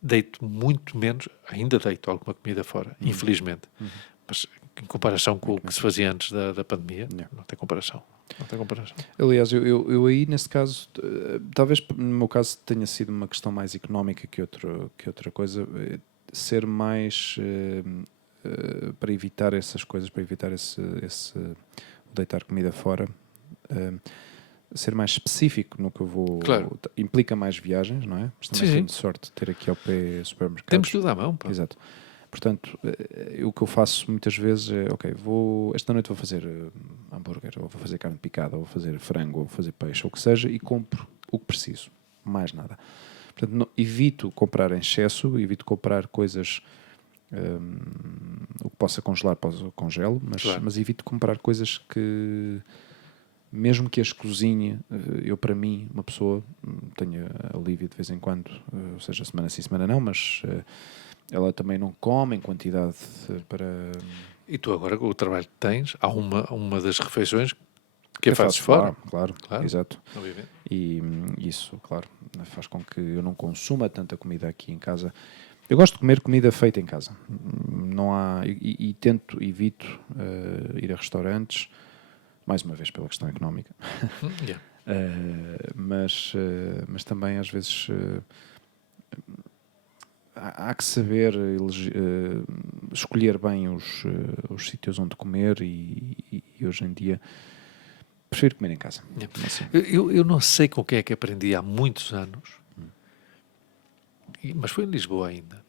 deito muito menos, ainda deito alguma comida fora, infelizmente. Mas em comparação com o que se fazia antes da pandemia, não tem comparação. Aliás, eu aí, nesse caso, talvez no meu caso tenha sido uma questão mais económica que outra coisa, ser mais para evitar essas coisas, para evitar esse deitar comida fora, ser mais específico no que eu vou... Claro. Implica mais viagens, não é? Mas também tenho de sorte de ter aqui ao pé supermercados. Temos tudo à mão, pá. Exato. Portanto, o que eu faço muitas vezes é, esta noite vou fazer hambúrguer, ou vou fazer carne picada, ou vou fazer frango, ou vou fazer peixe, ou o que seja, e compro o que preciso. Mais nada. Portanto, evito comprar em excesso, evito comprar coisas, o que possa congelar, congelo, mas evito comprar coisas que, mesmo que as cozinhe, eu para mim, uma pessoa, tenho a Lívia de vez em quando, ou seja, semana sim, semana não, mas... ela também não come em quantidade para... E tu agora, com o trabalho que tens, há uma das refeições que a fazes fora. Claro, exato. Obviamente. E isso, claro, faz com que eu não consuma tanta comida aqui em casa. Eu gosto de comer comida feita em casa. Não há... E evito ir a restaurantes, mais uma vez pela questão económica. Mas também, às vezes... há que saber escolher bem os sítios onde comer, e hoje em dia prefiro comer em casa. Assim. Eu não sei com quem é que aprendi há muitos anos, mas foi em Lisboa ainda.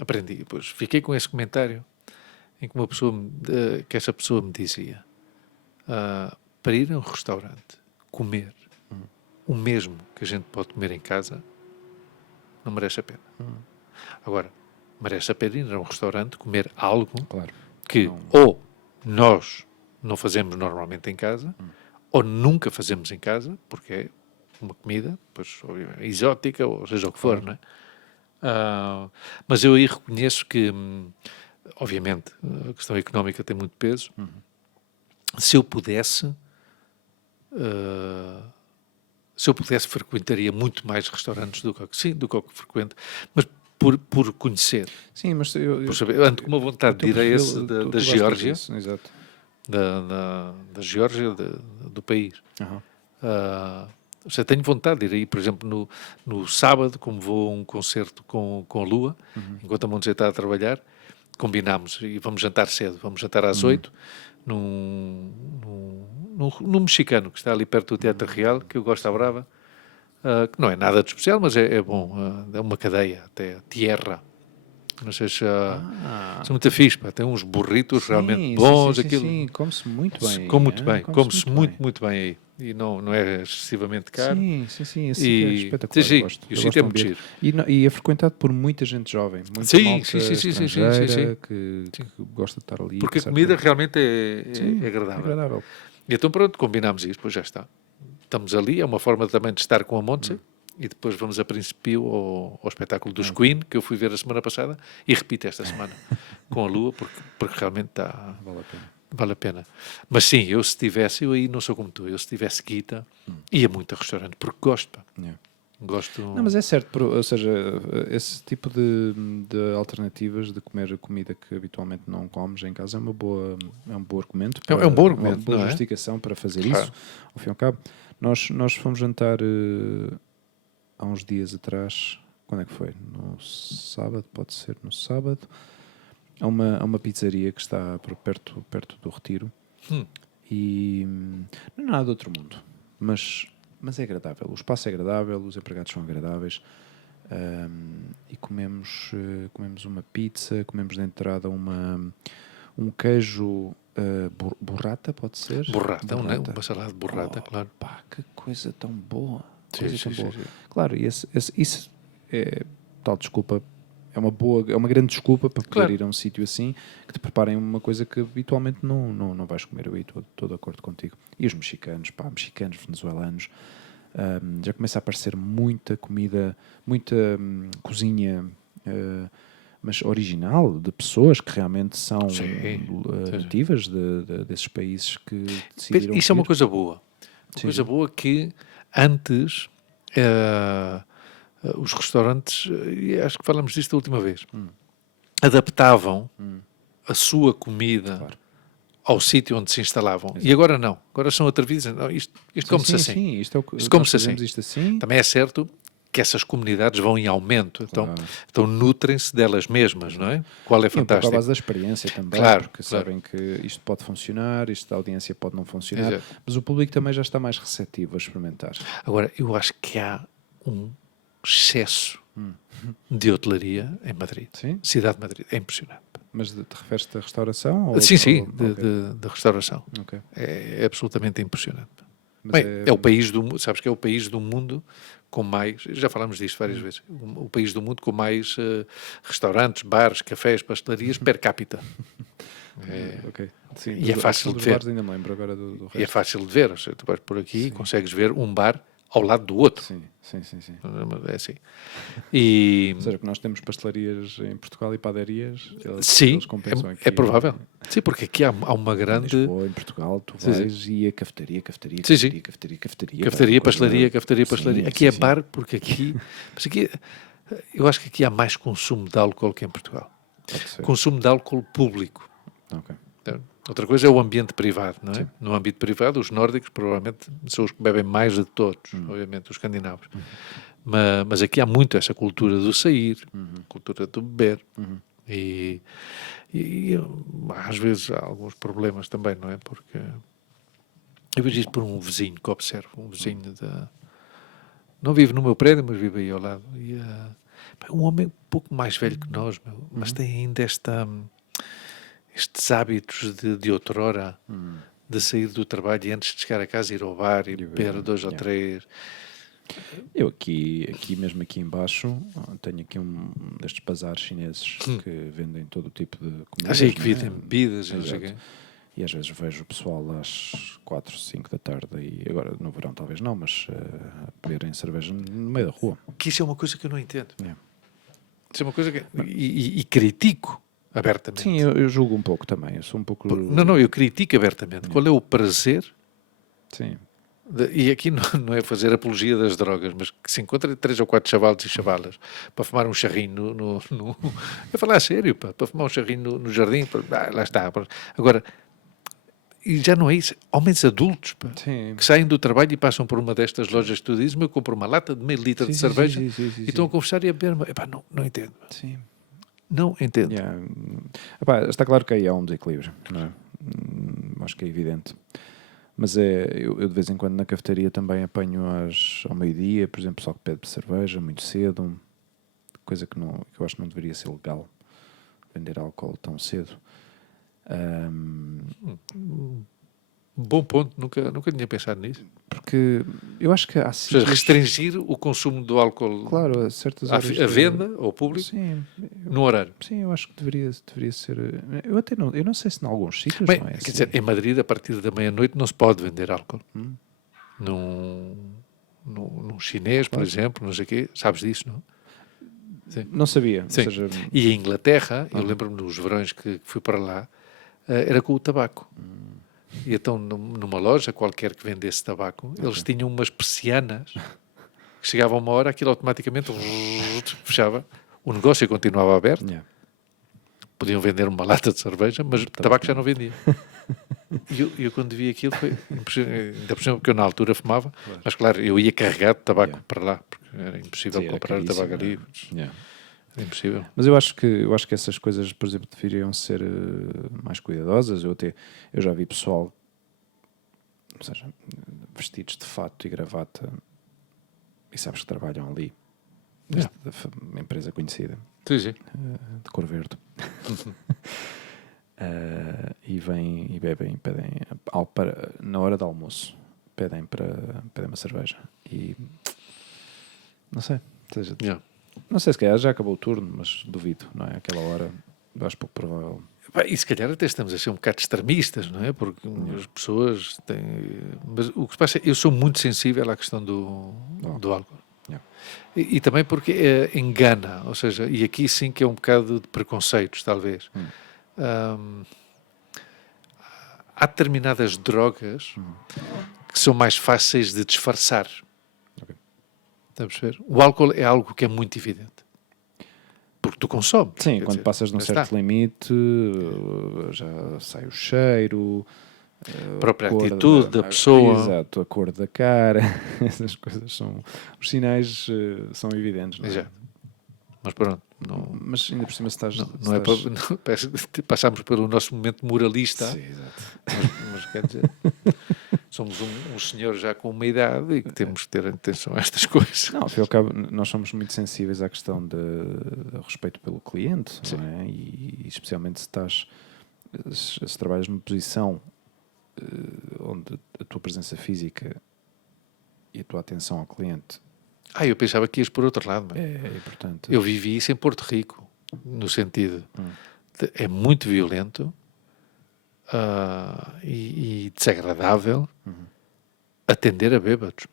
Aprendi, depois fiquei com esse comentário em que que essa pessoa me dizia, para ir a um restaurante comer o mesmo que a gente pode comer em casa, não merece a pena. Agora, merece a pena ir a um restaurante comer algo que ou nós não fazemos normalmente em casa, ou nunca fazemos em casa, porque é uma comida, pois, exótica, ou seja o que for, não é? Mas eu aí reconheço que, obviamente, a questão económica tem muito peso. Se eu pudesse, frequentaria muito mais restaurantes do que o que frequento, mas por conhecer. Sim, mas por saber. Ando com uma vontade de ir a esse da Geórgia, exato. da Geórgia, do país. Tenho vontade de ir aí, por exemplo, no sábado, como vou a um concerto com a Lua, enquanto a Monte está a trabalhar, combinámos e vamos jantar cedo, vamos jantar às 8, num mexicano que está ali perto do Teatro Real, que eu gosto à brava, que não é nada de especial, mas é bom, é uma cadeia, até Tierra. Não sei se são muito fixe, pá. Tem uns burritos realmente bons. Sim, come-se muito bem. Come-se muito bem aí. E não é excessivamente caro. Sim, assim é espetacular. E o sítio é muito giro. E é frequentado por muita gente jovem, muita malta estrangeira que gosta de estar ali. Porque a comida realmente é agradável. É agradável. E então pronto, combinámos isso, depois já está. Estamos ali, é uma forma também de estar com a Montse. E depois vamos a princípio ao espetáculo dos Queen, que eu fui ver a semana passada, e repito esta semana com a Lua, porque realmente está... Vale a pena. Mas sim, eu aí não sou como tu, eu se tivesse guita, ia muito a restaurante, porque gosto, pá. Gosto... Não, mas é certo, ou seja, esse tipo de alternativas de comer comida que habitualmente não comes em casa é um bom argumento. É um bom argumento, uma boa justificação para fazer isso, ao fim e ao cabo. Nós fomos jantar... há uns dias atrás, quando é que foi? No sábado, pode ser no sábado, há uma pizzaria que está perto do Retiro e não é nada do outro mundo, mas é agradável, o espaço é agradável, os empregados são agradáveis, e comemos uma pizza, comemos de entrada um queijo burrata, pode ser? Burrata, uma salada de burrata, claro. Pá, que coisa tão boa. Sim. Claro, e isso é tal desculpa, é uma grande desculpa para poder ir a um sítio assim, que te preparem uma coisa que habitualmente não vais comer. Eu aí estou de acordo contigo. E os mexicanos, venezuelanos, já começa a aparecer muita comida, muita cozinha, mas original, de pessoas que realmente são nativas desses países que decidiram... Isso é uma coisa boa. Uma coisa boa que antes os restaurantes, acho que falamos disto da última vez, adaptavam a sua comida ao sítio onde se instalavam. Exato. E agora não. Agora são atrevidos. Não, isto come-se assim. Sim, isto come-se assim. Também é certo que essas comunidades vão em aumento, então nutrem-se delas mesmas, não é? Qual é fantástico. Um à base da experiência também, porque sabem que isto pode funcionar, isto da audiência pode não funcionar, mas o público também já está mais receptivo a experimentar. Agora, eu acho que há um excesso de hotelaria em Madrid. Sim? Cidade de Madrid. É impressionante. Mas te referes-te à restauração? Sim, de restauração. Okay. É absolutamente impressionante. Bem, é o país do mundo, sabes que é o país do mundo com mais, já falámos disto várias vezes, o país do mundo com mais restaurantes, bares, cafés, pastelarias per capita. Sim, e é fácil de ver. Bares, ainda me lembro agora do resto. E é fácil de ver, ou seja, tu vais por aqui e consegues ver um bar ao lado do outro. Sim. É assim. E... Ou seja, que nós temos pastelarias em Portugal e padarias. Eles compensam aqui. É provável. Sim, porque aqui há uma grande... Em Lisboa, em Portugal, tu vais e a cafetaria. Cafetaria, pastelaria. Aqui é bar, porque aqui... Mas aqui, eu acho que aqui há mais consumo de álcool que em Portugal. Consumo de álcool público. Ok. Outra coisa é o ambiente privado, não é? Sim. No ambiente privado, os nórdicos provavelmente são os que bebem mais de todos, obviamente, os escandinavos. Mas aqui há muito essa cultura do sair, cultura do beber. E às vezes há alguns problemas também, não é? Porque eu vejo isto por um vizinho que observo, um vizinho não vive no meu prédio, mas vive aí ao lado. E, um homem um pouco mais velho que nós, mas tem ainda estes hábitos de outrora, de sair do trabalho e antes de chegar a casa ir ao bar e beber 2 ou 3. Eu aqui mesmo aqui embaixo, tenho aqui um destes bazares chineses que vendem todo o tipo de comidas. Achei que vendem bebidas, não sei o quê. E às vezes vejo o pessoal às 4, 5 da tarde, e agora no verão talvez não, mas a beberem cerveja no meio da rua. Que isso é uma coisa que eu não entendo. É. Isso é uma coisa que... E critico abertamente. Sim, eu julgo um pouco também. Eu sou um pouco... Não, eu critico abertamente. Qual é o prazer... Sim. E aqui não é fazer apologia das drogas, mas que se encontra 3 ou 4 chavalos e chavalas para fumar um charrinho é falar a sério, para fumar um charrinho no jardim, lá está. Agora, e já não é isso, homens adultos, que saem do trabalho e passam por uma destas lojas que tu dizes, eu compro uma lata de meio litro de cerveja e estão a conversar e a beber, não entendo. Sim. Não entendo. Yeah. Epá, está claro que aí há um desequilíbrio, não é? Acho que é evidente. Mas eu de vez em quando na cafetaria também apanho ao meio-dia, por exemplo, pessoal que pede cerveja muito cedo, coisa que eu acho que não deveria ser legal, vender álcool tão cedo. Bom ponto, nunca tinha pensado nisso. Porque eu acho que há sítios... restringir o consumo do álcool, claro, a certas horas a venda ao público, sim, no horário. Sim, eu acho que deveria ser... Eu não sei se em alguns sítios bem, não é assim. Quer dizer, em Madrid, a partir da meia-noite, não se pode vender álcool. Num chinês, por exemplo, não sei o quê. Sabes disso, não? Sim. Não sabia. Sim. Ou seja... E em Inglaterra, eu lembro-me dos verões que fui para lá, era com o tabaco. E então, numa loja qualquer que vendesse tabaco, eles tinham umas persianas que chegava uma hora, aquilo automaticamente fechava. O negócio continuava aberto. Yeah. Podiam vender uma lata de cerveja, mas o tabaco já não vendia. E eu quando vi aquilo foi impressionante, ainda por cima porque eu na altura fumava, mas claro, eu ia carregado de tabaco para lá, porque era impossível comprar tabaco ali. Era impossível. Mas eu acho que essas coisas, por exemplo, deveriam ser mais cuidadosas. Eu já vi pessoal, ou seja, vestidos de fato e gravata, e sabes que trabalham ali, uma empresa conhecida, sim. De cor verde. E vêm e bebem, pedem na hora do almoço, pedem uma cerveja. E não sei, ou seja, não sei se calhar já acabou o turno, mas duvido, não é? Aquela hora, eu acho pouco provável. E se calhar até estamos a ser um bocado extremistas, não é? Porque as pessoas têm... Mas o que se passa é que eu sou muito sensível à questão do álcool. E também porque engana, ou seja, e aqui sim que é um bocado de preconceitos, talvez. Há determinadas drogas que são mais fáceis de disfarçar. Está a perceber? O álcool é algo que é muito evidente. Porque tu consomes. Sim, quando passas num certo limite, já sai o cheiro, a própria atitude da pessoa. Exato, a cor da cara, essas coisas são... Os sinais são evidentes, não é? Exato. Mas pronto. Mas ainda por cima estás... Passámos pelo nosso momento moralista. Sim, exato. Mas quer dizer... Somos um senhor já com uma idade e que temos que ter atenção a estas coisas. Não, ao fim e ao cabo, nós somos muito sensíveis à questão de respeito pelo cliente, não é? E especialmente se trabalhas numa posição onde a tua presença física e a tua atenção ao cliente... eu pensava que ias por outro lado. Portanto... Eu vivi isso em Porto Rico, no sentido de, é muito violento e desagradável atender a bêbados.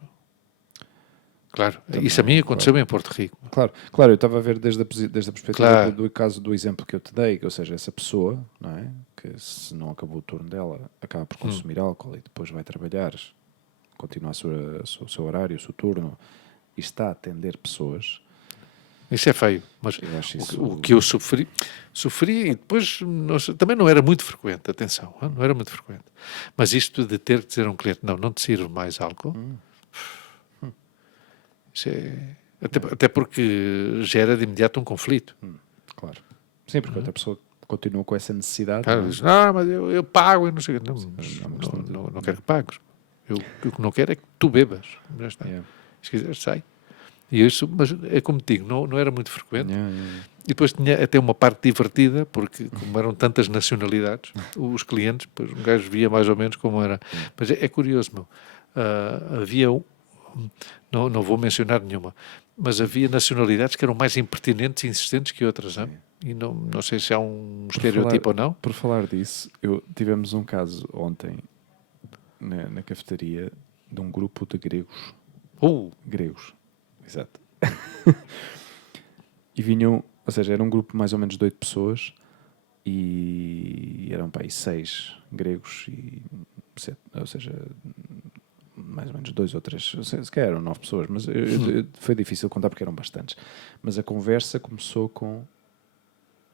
Claro, também, isso a mim aconteceu em Porto Rico. Claro, eu estava a ver desde a perspectiva do caso do exemplo que eu te dei, ou seja, essa pessoa, não é? Que se não acabou o turno dela, acaba por consumir álcool e depois vai trabalhar, continua o seu horário, o seu turno, e está a atender pessoas. Isso é feio, mas o que eu sofri e depois também não era muito frequente, atenção, não era muito frequente. Mas isto de ter que dizer a um cliente, não te sirvo mais álcool, isso é... Até porque gera de imediato um conflito. Claro. Sim, porque outra pessoa continua com essa necessidade. Claro, diz, mas eu pago e não sei o que. Não quero que pagues. Eu o que não quero é que tu bebas. Já está. Se quiser, sai. E isso, mas é como te digo, não era muito frequente. E depois tinha até uma parte divertida, porque como eram tantas nacionalidades, os clientes, depois um gajo via mais ou menos como era. Mas é curioso, havia não vou mencionar nenhuma, mas havia nacionalidades que eram mais impertinentes e insistentes que outras, não? E não sei se há um estereotipo ou não. Por falar disso, tivemos um caso ontem na cafetaria de um grupo de gregos. Gregos, exato. E vinham, ou seja, era um grupo mais ou menos de 8 pessoas e eram para aí 6 gregos e 7, ou seja, mais ou menos 2 ou 3, se calhar eram 9 pessoas, mas foi difícil contar porque eram bastantes. Mas a conversa começou com,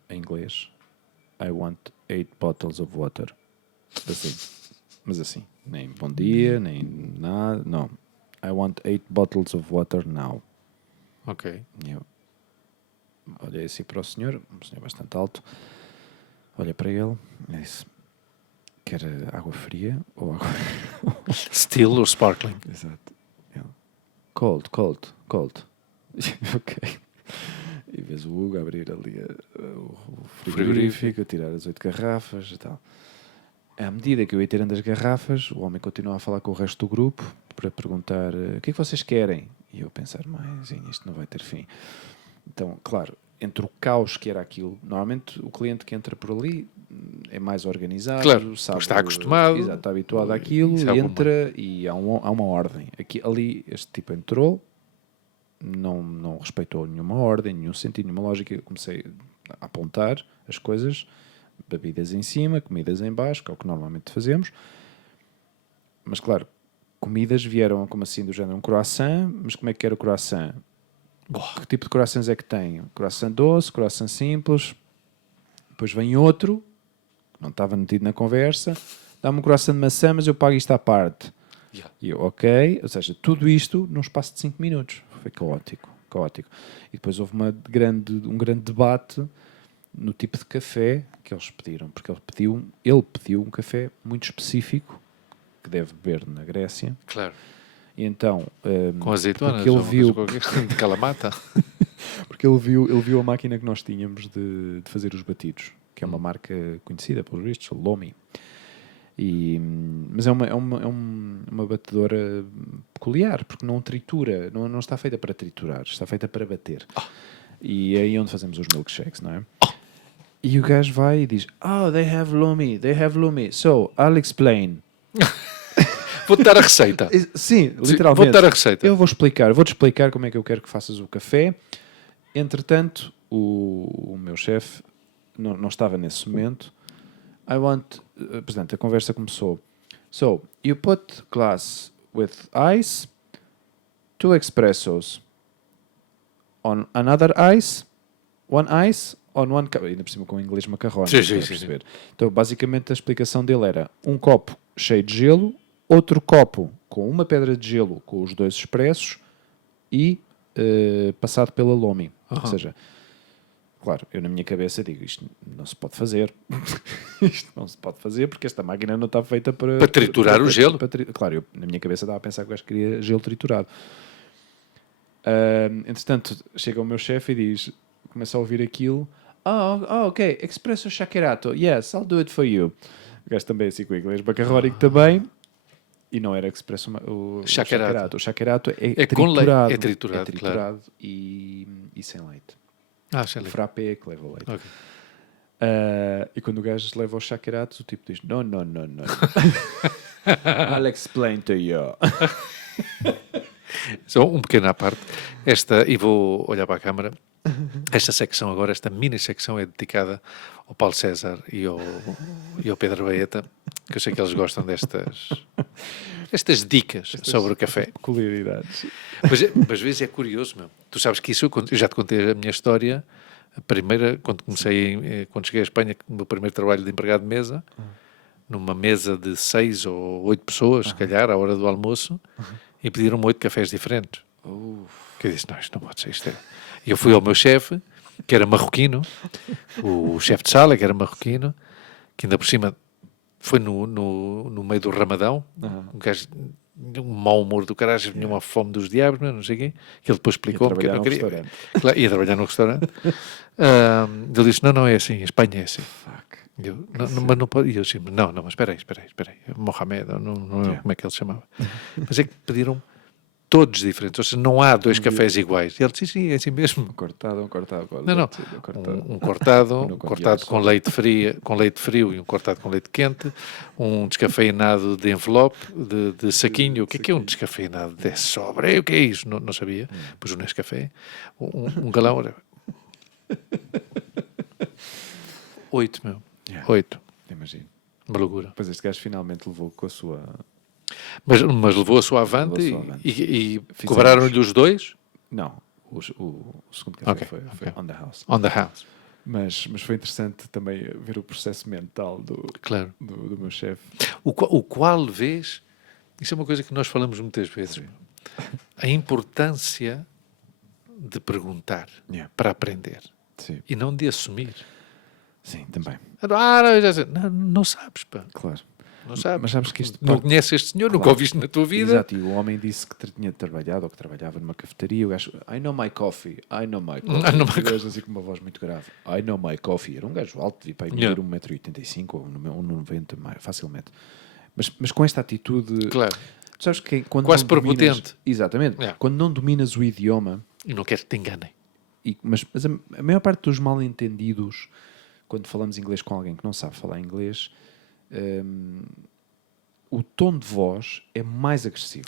em inglês, I want 8 bottles of water. Assim. Mas assim, nem bom dia, nem nada, não. I want 8 bottles of water now. Ok. E eu olhei assim para o senhor, um senhor bastante alto, olhei para ele e disse: quer água fria ou água... Still ou sparkling? Exato. Ele, cold. Ok. E vês o Hugo abrir ali o frigorífico, tirar as 8 garrafas e tal. À medida que eu ia tirando as garrafas, o homem continuava a falar com o resto do grupo para perguntar o que é que vocês querem? E eu a pensar, mas isto não vai ter fim. Então, claro, entre o caos que era aquilo, normalmente o cliente que entra por ali é mais organizado, claro, sabe, está acostumado, exato, está habituado àquilo, entra e há uma ordem. Ali este tipo entrou, não respeitou nenhuma ordem, nenhum sentido, nenhuma lógica. Eu comecei a apontar as coisas, bebidas em cima, comidas em baixo, que é o que normalmente fazemos. Mas claro, comidas vieram como assim do género um croissant, mas como é que era o croissant? Que tipo de croissants é que tem? Croissant doce, croissant simples. Depois vem outro, que não estava metido na conversa, dá-me um croissant de maçã, mas eu pago isto à parte. E eu, ok, ou seja, tudo isto num espaço de 5 minutos. Foi caótico. E depois houve um grande debate no tipo de café que eles pediram, porque ele pediu um café muito específico que deve beber na Grécia. Claro. E então, com azeitonas, porque ele viu de calamata. Porque ele viu a máquina que nós tínhamos de fazer os batidos, que é uma marca conhecida pelos vistos, Lomi. Mas é uma batedora peculiar, porque não tritura, não está feita para triturar, está feita para bater. E é aí onde fazemos os milkshakes, não é? E o gajo vai e diz, they have Lomi, so I'll explain. Vou-te dar a receita. Sim, literalmente. Vou-te dar a receita. Eu vou-te explicar como é que eu quero que faças o café. Entretanto, o meu chefe não estava nesse momento. Portanto, a conversa começou. So, you put glass with ice, 2 espressos on another ice, one ice on one cup. Ainda por cima com o inglês macarrónico. Sim. Então, basicamente, a explicação dele era um copo cheio de gelo, outro copo com uma pedra de gelo com os 2 expressos e passado pela Lomi. Ou seja, claro, eu na minha cabeça digo, isto não se pode fazer. Isto não se pode fazer porque esta máquina não está feita para triturar o gelo. Claro, eu na minha cabeça estava a pensar que o gajo queria gelo triturado. Entretanto, chega o meu chefe e diz, começa a ouvir aquilo. Ok, espresso shakerato. Yes, I'll do it for you. O gajo também assim com o inglês macarrónico também. E não era expresso o shakerato. O shakerato é triturado. É triturado, claro. E sem leite. Sem leite. O frappé é que leva o leite. Okay. E quando o gajo leva os shakeratos, o tipo diz, no. I'll explain to you. Só um pequeno à parte. E vou olhar para a câmara. Esta secção agora, esta mini secção é dedicada ao Paulo César e ao Pedro Baeta, que eu sei que eles gostam destas dicas sobre o café. Peculiaridades. Mas às vezes é curioso, meu. Tu sabes que isso, eu já te contei a minha história, a primeira, quando cheguei à Espanha, o meu primeiro trabalho de empregado de mesa, numa mesa de 6 ou 8 pessoas, se calhar, à hora do almoço, e pediram-me 8 cafés diferentes. Que eu disse, não, isto não pode ser, isto é... E eu fui ao meu chefe, que era marroquino, o chefe de sala, que era marroquino, que ainda por cima foi no meio do Ramadão, um gajo, um mau humor do caralho, vinha uma fome dos diabos, não sei o quê, que ele depois explicou-me que eu não queria. Claro, ia trabalhar no restaurante. Ele disse, não, é assim, em Espanha é assim. Eu, mas não pode. E eu disse, não, mas espera aí, Mohamed, não como é que ele se chamava. Mas é que pediram todos diferentes, ou seja, não há dois cafés iguais. E ele disse, sim, é assim mesmo. Um cortado. Não. Um cortado com leite frio e um cortado com leite quente, um descafeinado de envelope, de saquinho. O que é um descafeinado de sobra? O que é isso? Não sabia. Pois um Nescafé, um galão. 8, meu. 8. Imagino. Uma loucura. Depois este gajo finalmente levou com a sua... Mas levou a sua avante e cobraram-lhe os dois? Não. O segundo café foi on the house. On the house. Mas foi interessante também ver o processo mental do meu chefe. O qual vês, isso é uma coisa que nós falamos muitas vezes, a importância de perguntar para aprender e não de assumir. Sim, também. Não sabes, pá. Claro. Não sabes. Mas sabes que isto não conheces este senhor, nunca o viste na tua vida. Exato, e o homem disse que tinha trabalhado ou que trabalhava numa cafetaria. O gajo, I know my coffee. Assim com uma voz muito grave. I know my coffee. Era um gajo alto, devia para medir 1,85m ou 1,90m, facilmente. Mas com esta atitude... Claro. Tu sabes que quando quase prepotente. Exatamente. Quando não dominas o idioma... E não queres que te enganem. Mas a maior parte dos mal-entendidos, quando falamos inglês com alguém que não sabe falar inglês... o tom de voz é mais agressivo.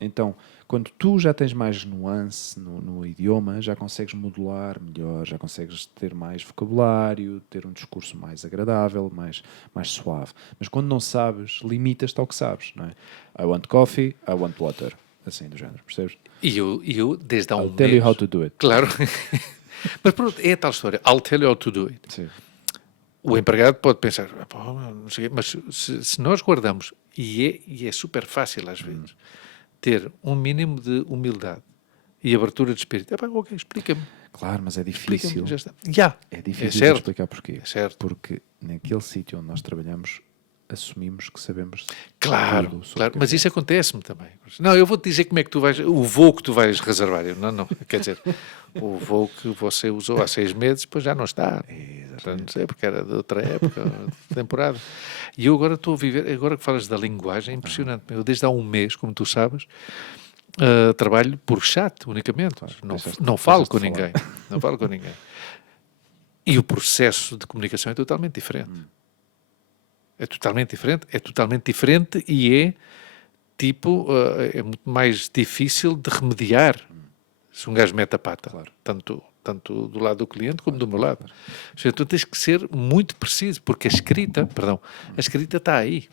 Então, quando tu já tens mais nuance no idioma, já consegues modular melhor, já consegues ter mais vocabulário, ter um discurso mais agradável, mais suave. Mas quando não sabes, limitas-te ao que sabes, não é? I want coffee, I want water. Assim, do género, percebes? E eu desde há um mês... I'll tell you how to do it. Claro. Mas pronto, é a tal história. I'll tell you how to do it. Sim. O empregado pode pensar, não sei, mas se nós guardamos, e é super fácil às vezes, ter um mínimo de humildade e abertura de espírito. Ok, explica-me. Claro, mas é difícil. Já está. É difícil de explicar porquê. É certo. Porque naquele sítio onde nós trabalhamos, assumimos que sabemos tudo sobre mas isso acontece-me também. Não, eu vou-te dizer como é que tu vais... O voo que tu vais reservar. Não. Quer dizer, o voo que você usou há 6 meses, depois já não está. Não sei, porque era de outra época, de temporada. E eu agora estou a viver... Agora que falas da linguagem, é impressionante. Eu desde há um mês, como tu sabes, trabalho por chat unicamente. Claro, não falo com ninguém. Não falo com ninguém. E o processo de comunicação é totalmente diferente. É totalmente diferente e é é muito mais difícil de remediar se um gajo mete a pata, tanto do lado do cliente como do meu lado. Então tu tens que ser muito preciso, porque a escrita está aí.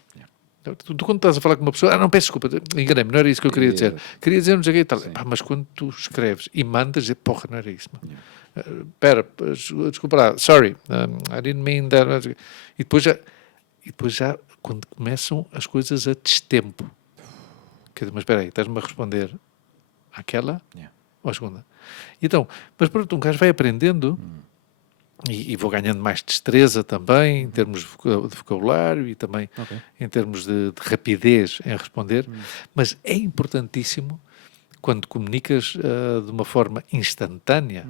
Tu quando estás a falar com uma pessoa, não, peço desculpa, enganei-me, não era isso que eu queria dizer. Queria dizer, não sei o que e tal. Mas quando tu escreves e mandas, porra, não era isso. Espera, desculpa lá, sorry, I didn't mean that. E depois já, quando começam as coisas a destempo. Mas espera aí, estás-me a responder àquela ou à segunda? Então, mas pronto, um gajo vai aprendendo e vou ganhando mais destreza também, em termos de vocabulário e também em termos de rapidez em responder. Mas é importantíssimo, quando comunicas de uma forma instantânea,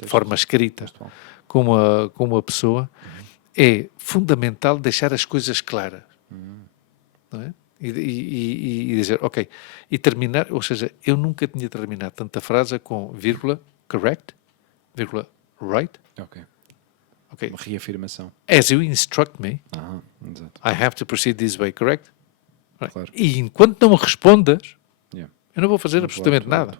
de forma escrita, com uma pessoa, é fundamental deixar as coisas claras, não é? E dizer, ok, e terminar, ou seja, eu nunca tinha terminado tanta frase com vírgula, correct, vírgula, right. Ok. Uma reafirmação. As you instruct me, exato. I have to proceed this way, correct? Right. Claro. E enquanto não me respondas, eu não vou fazer absolutamente nada.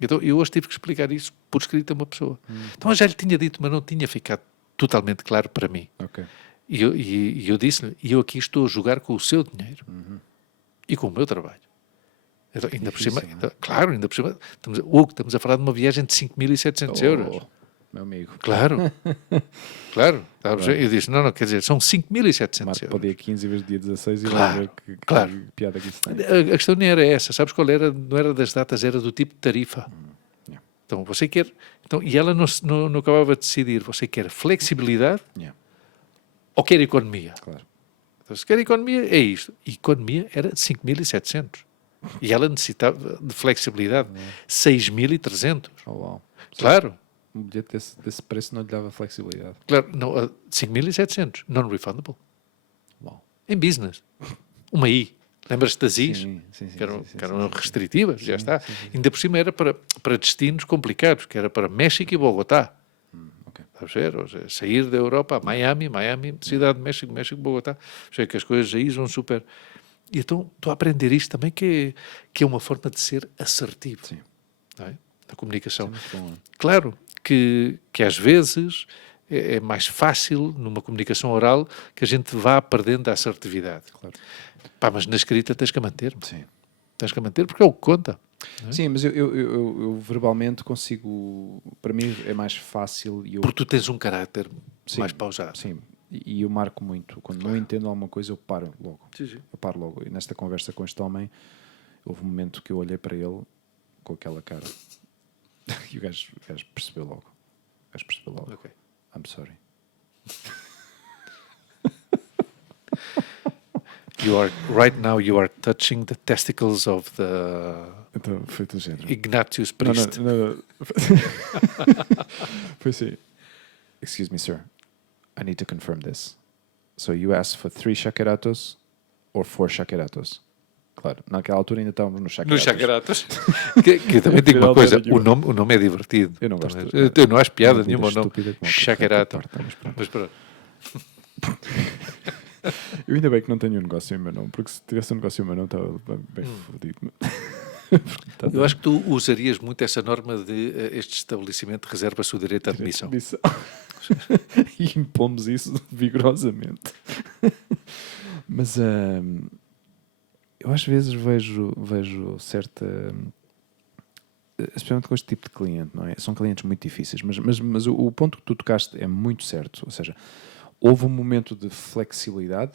Então, eu hoje tive que explicar isso por escrito a uma pessoa. Então, eu já lhe tinha dito, mas não tinha ficado totalmente claro para mim. E eu disse-lhe, eu aqui estou a jogar com o seu dinheiro e com o meu trabalho. Então, ainda por cima, estamos a falar de uma viagem de 5.700 euros. Meu amigo. Claro. Eu disse, não, quer dizer, são 5.700 euros. Para o dia 15 em vez de dia 16 e vai ver que piada que isso tem. A questão nem era essa, sabes qual era? Não era das datas, era do tipo de tarifa. Então, você quer... Então, e ela não acabava de decidir, você quer flexibilidade ou quer economia? Claro. Então, se quer economia, é isto. Economia era 5.700. E ela necessitava de flexibilidade. 6.300. Claro. Um bilhete desse preço não lhe dava flexibilidade. Claro, 5.700. Non-refundable. Em business. Uma I. Lembras-te das IS? Sim, Que eram restritivas, já está. Ainda por cima era para destinos complicados, que era para México e Bogotá. Okay. Estás a ver? Ou seja, sair da Europa a Miami, Cidade de México, Bogotá. Ou seja, que as coisas aí são super... E então estou a aprender isto também, que é uma forma de ser assertivo. Sim. Não é? Na comunicação. Bom. Claro que às vezes é mais fácil, numa comunicação oral, que a gente vá perdendo a assertividade. Claro. Pá, mas na escrita tens que a manter. Sim. Tens que a manter porque é o que conta. É? Sim, mas eu verbalmente consigo... Para mim é mais fácil... Porque tu tens um caráter mais pausado. Sim, e eu marco muito. Quando não entendo alguma coisa, eu paro logo. Sim. Eu paro logo. E nesta conversa com este homem, houve um momento que eu olhei para ele com aquela cara e o gajo percebeu logo. Okay. I'm sorry. Right now you are touching the testicles of the Então, foi do género. Ignatius Priest. Não. Foi assim. Excuse me, sir. I need to confirm this. So you asked for 3 shakeratos or 4 shakeratos? Claro, naquela altura ainda estávamos nos Nos shakeratos. shakeratos. que também digo uma coisa, o nome é divertido. Eu não gosto. Eu não acho piada nenhuma o nome. Shakerato. Mas pronto. Eu ainda bem que não tenho um negócio em meu nome, porque se tivesse um negócio em meu nome estava bem fodido. Eu acho que tu usarias muito essa norma de este estabelecimento reserva-se o direito à admissão. E impomos isso vigorosamente. Mas eu às vezes vejo certa... especialmente com este tipo de cliente, não é? São clientes muito difíceis, mas o ponto que tu tocaste é muito certo. Ou seja, houve um momento de flexibilidade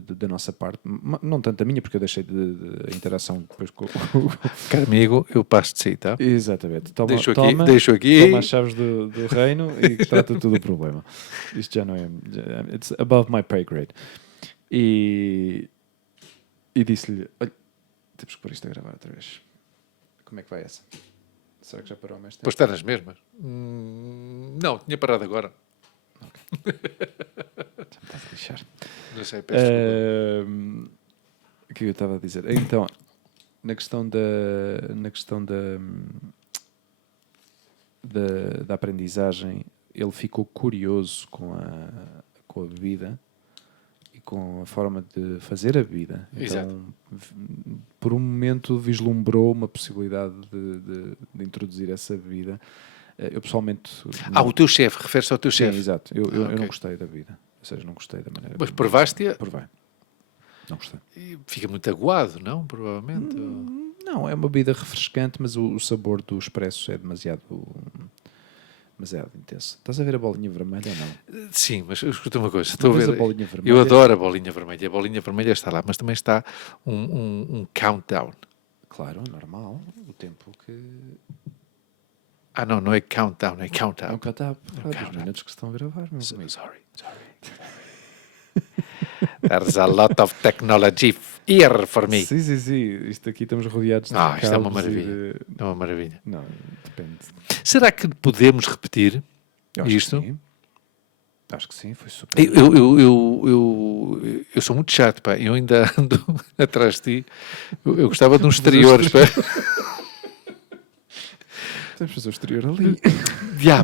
da nossa parte, não tanto a minha, porque eu deixei a interação depois com o... Caro amigo, eu passo de si, tá? Exatamente. Deixo aqui. Toma as chaves do reino e trata tudo o problema. Isto já não é... It's above my pay grade. E disse-lhe, olha, temos que pôr isto a gravar outra vez. Como é que vai essa? Será que já parou mais tempo? Pois está nas mesmas. Não, tinha parado agora. Okay. Já me estás a lixar. Não sei, peço o que eu estava a dizer? Então, na questão da aprendizagem, ele ficou curioso com a bebida e com a forma de fazer a bebida. Então, por um momento vislumbrou uma possibilidade de introduzir essa bebida. Eu pessoalmente... o teu chefe, refere-se ao teu chefe. Sim, exato. Eu não gostei da bebida. Ou seja, não gostei da maneira... Mas provaste-a? Provei. Não gostei. E fica muito aguado, não? Provavelmente. Não, é uma bebida refrescante, mas o sabor do expresso é demasiado intenso. Estás a ver a bolinha vermelha ou não? Sim, mas escuta uma coisa. Estou a ver. A bolinha vermelha? Eu adoro a bolinha vermelha. A bolinha vermelha está lá, mas também está um countdown. Claro, normal. O tempo que... não é countdown, é count-up. É um count-up. Os minutos que estão a gravar. Sorry. There's a lot of technology here for me. Sim. Isto aqui estamos rodeados de isto é uma maravilha. É uma maravilha. Não, depende. Será que podemos repetir isto? Sim. Acho que sim, foi super. Eu sou muito chato, pá. Eu ainda ando atrás de ti. Eu gostava de um exterior. Temos de fazer o exterior ali.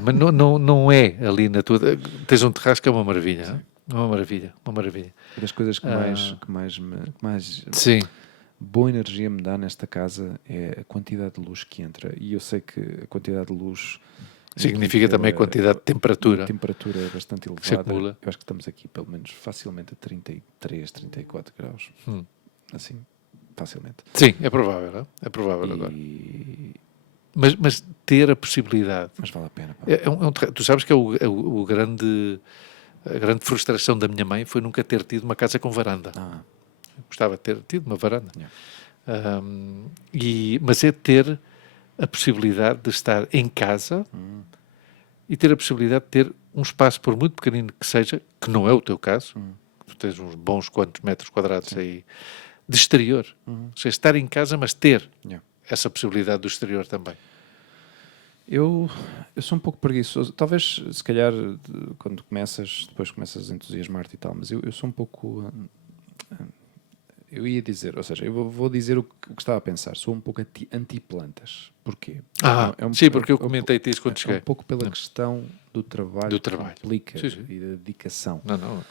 Mas não é ali na tua... Tens um terraço que é uma maravilha. Sim. Uma maravilha. Uma das coisas que mais sim. boa energia me dá nesta casa é a quantidade de luz que entra. E eu sei que a quantidade de luz... significa também a quantidade de temperatura. A temperatura é bastante elevada. Eu acho que estamos aqui pelo menos facilmente a 33, 34 graus. Assim, facilmente. Sim, é provável. Não? É provável agora. Mas ter a possibilidade... Mas vale a pena. Tu sabes que a grande frustração da minha mãe foi nunca ter tido uma casa com varanda. Gostava de ter tido uma varanda. Yeah. Mas é ter a possibilidade de estar em casa e ter a possibilidade de ter um espaço, por muito pequenino que seja, que não é o teu caso, tu tens uns bons quantos metros quadrados aí, de exterior. Ou seja, estar em casa, mas ter essa possibilidade do exterior também. Eu sou um pouco preguiçoso. Talvez, se calhar, quando depois começas a entusiasmar-te e tal, mas eu sou um pouco... eu ia dizer, ou seja, eu vou dizer o que estava a pensar. Sou um pouco anti-plantas. Porquê? Sim, porque eu comentei isso quando cheguei. Um pouco pela questão do trabalho que implica sim. E da dedicação. Não.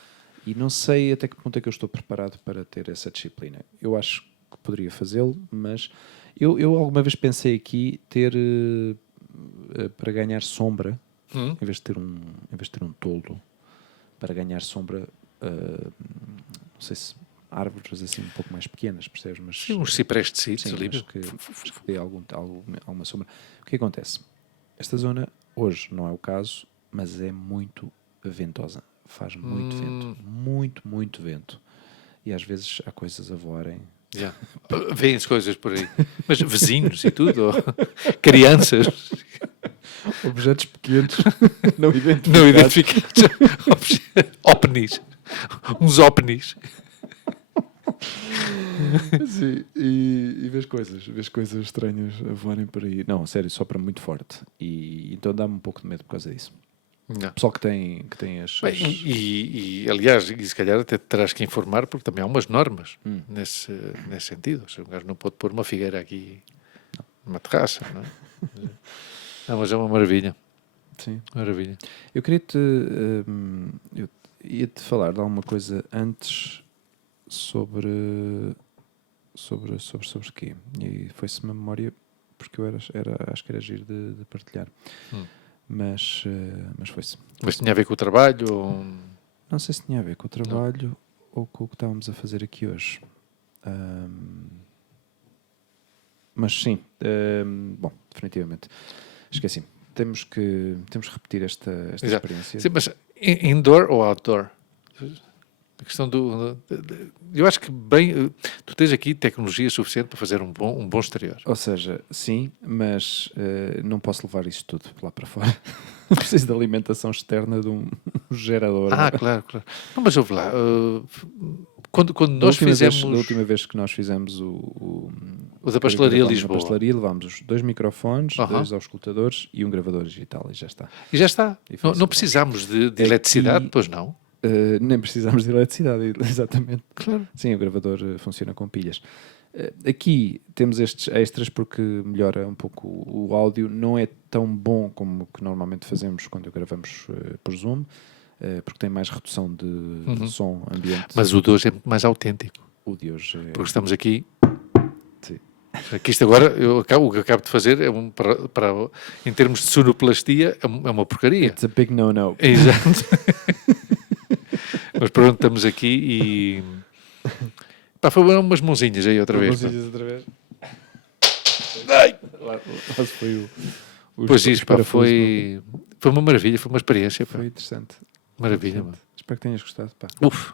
E não sei até que ponto é que eu estou preparado para ter essa disciplina. Eu acho que poderia fazê-lo, mas eu alguma vez pensei aqui ter para ganhar sombra, em vez de ter um toldo, para ganhar sombra, não sei se árvores assim um pouco mais pequenas, percebes? Mas, sim, uns ciprés de sítios ali. Acho que dê alguma sombra. O que acontece? Esta zona, hoje não é o caso, mas é muito ventosa. Faz muito vento. Muito vento. E às vezes há coisas a voarem. Yeah. Vêm-se coisas por aí. Mas vizinhos e tudo? Ou crianças? Objetos pequenos não identificados. OVNIs. Uns OVNIs. Sim, e vês coisas estranhas a voarem por aí. Não, sério, sopra muito forte. E então dá-me um pouco de medo por causa disso. Não. Pessoal que tem as... Bem, aliás, e se calhar até terás que informar, porque também há umas normas nesse sentido. O gajo não pode pôr uma figueira aqui numa terraça, não é? Não, mas é uma maravilha. Sim. Maravilha. Eu queria-te... eu ia-te falar de alguma coisa antes sobre o quê? E foi-se-me a memória, porque eu acho que era giro de partilhar. Mas foi-se. Mas tinha a ver com o trabalho? Ou... Não sei se tinha a ver com o trabalho ou com o que estávamos a fazer aqui hoje. Mas sim, bom, definitivamente. Esqueci. Temos que repetir esta experiência. Sim, mas indoor ou outdoor? A questão eu acho que tu tens aqui tecnologia suficiente para fazer um bom exterior. Ou seja, sim, mas não posso levar isso tudo lá para fora. Preciso de alimentação externa de um gerador. Claro. Não, mas ouve lá. Quando nós fizemos... Da última vez que nós fizemos o da Pastelaria Lisboa. Na pastelaria levámos os 2 microfones, 2 auscultadores e um gravador digital e já está. Não precisámos de eletricidade, pois não? Nem precisamos de eletricidade, exatamente. Claro. Sim, o gravador funciona com pilhas. Aqui temos estes extras porque melhora um pouco o áudio. Não é tão bom como que normalmente fazemos quando gravamos por Zoom, porque tem mais redução de som ambiente. Mas o de hoje é muito mais autêntico. O de hoje é... Porque estamos aqui... Sim. Aqui isto agora, o que eu acabo de fazer, em termos de sonoplastia, é uma porcaria. It's a big no-no. Exato. Mas pronto, estamos aqui e... foram umas mãozinhas aí outra vez. Ai! Foi pois isso, foi uma maravilha, foi uma experiência. Foi interessante. Maravilha, mano. Espero que tenhas gostado. Uf.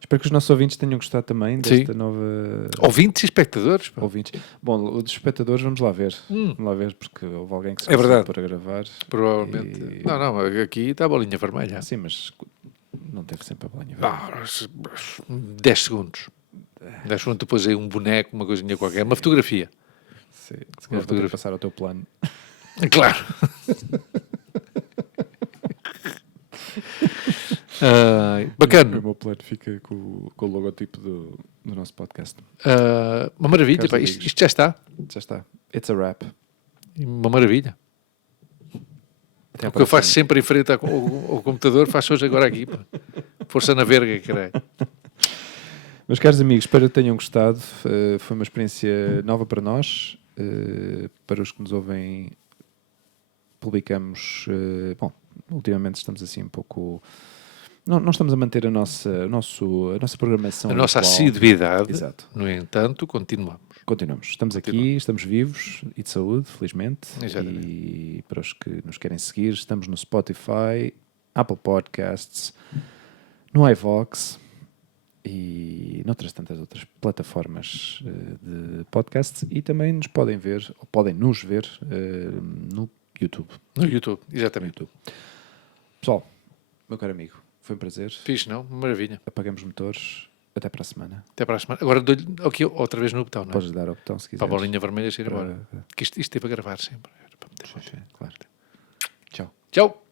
Espero que os nossos ouvintes tenham gostado também desta nova... Ouvintes e espectadores. Ouvintes. Bom, os espectadores vamos lá ver. Vamos lá ver, porque houve alguém que se para gravar. Provavelmente. Não, aqui está a bolinha vermelha. Sim, mas não teve sempre a bolinha vermelha. 10 segundos. 10 segundos depois aí um boneco, uma coisinha qualquer, uma fotografia. Sim, se calhar vou passar ao teu plano. Claro. Bacana. O meu plano fica com o logotipo do nosso podcast. Uma maravilha. Isto já está. Já está. It's a wrap. Uma maravilha. O que eu faço sempre em frente ao computador, faço hoje agora aqui. Pá. Força na verga, caralho. Meus caros amigos, espero que tenham gostado. Foi uma experiência nova para nós. Para os que nos ouvem, publicamos... bom, ultimamente estamos assim um pouco... Não estamos a manter a nossa programação. A nossa assiduidade. Exato. No entanto, continuamos. Estamos aqui, estamos vivos e de saúde, felizmente. Exatamente. E para os que nos querem seguir, estamos no Spotify, Apple Podcasts, no iVox e noutras tantas outras plataformas de podcasts. E também nos podem ver, ou podem nos ver, no YouTube. No YouTube, exatamente. YouTube. Pessoal, meu caro amigo, foi um prazer. Fiz, não? Maravilha. Apagamos motores. Até para a semana. Até para a semana. Agora dou-lhe aqui outra vez no botão, não é? Podes dar ao botão se quiseres. Para a bolinha vermelha ir embora. Que isto teve a gravar sempre. Okay, claro. Tchau. Tchau.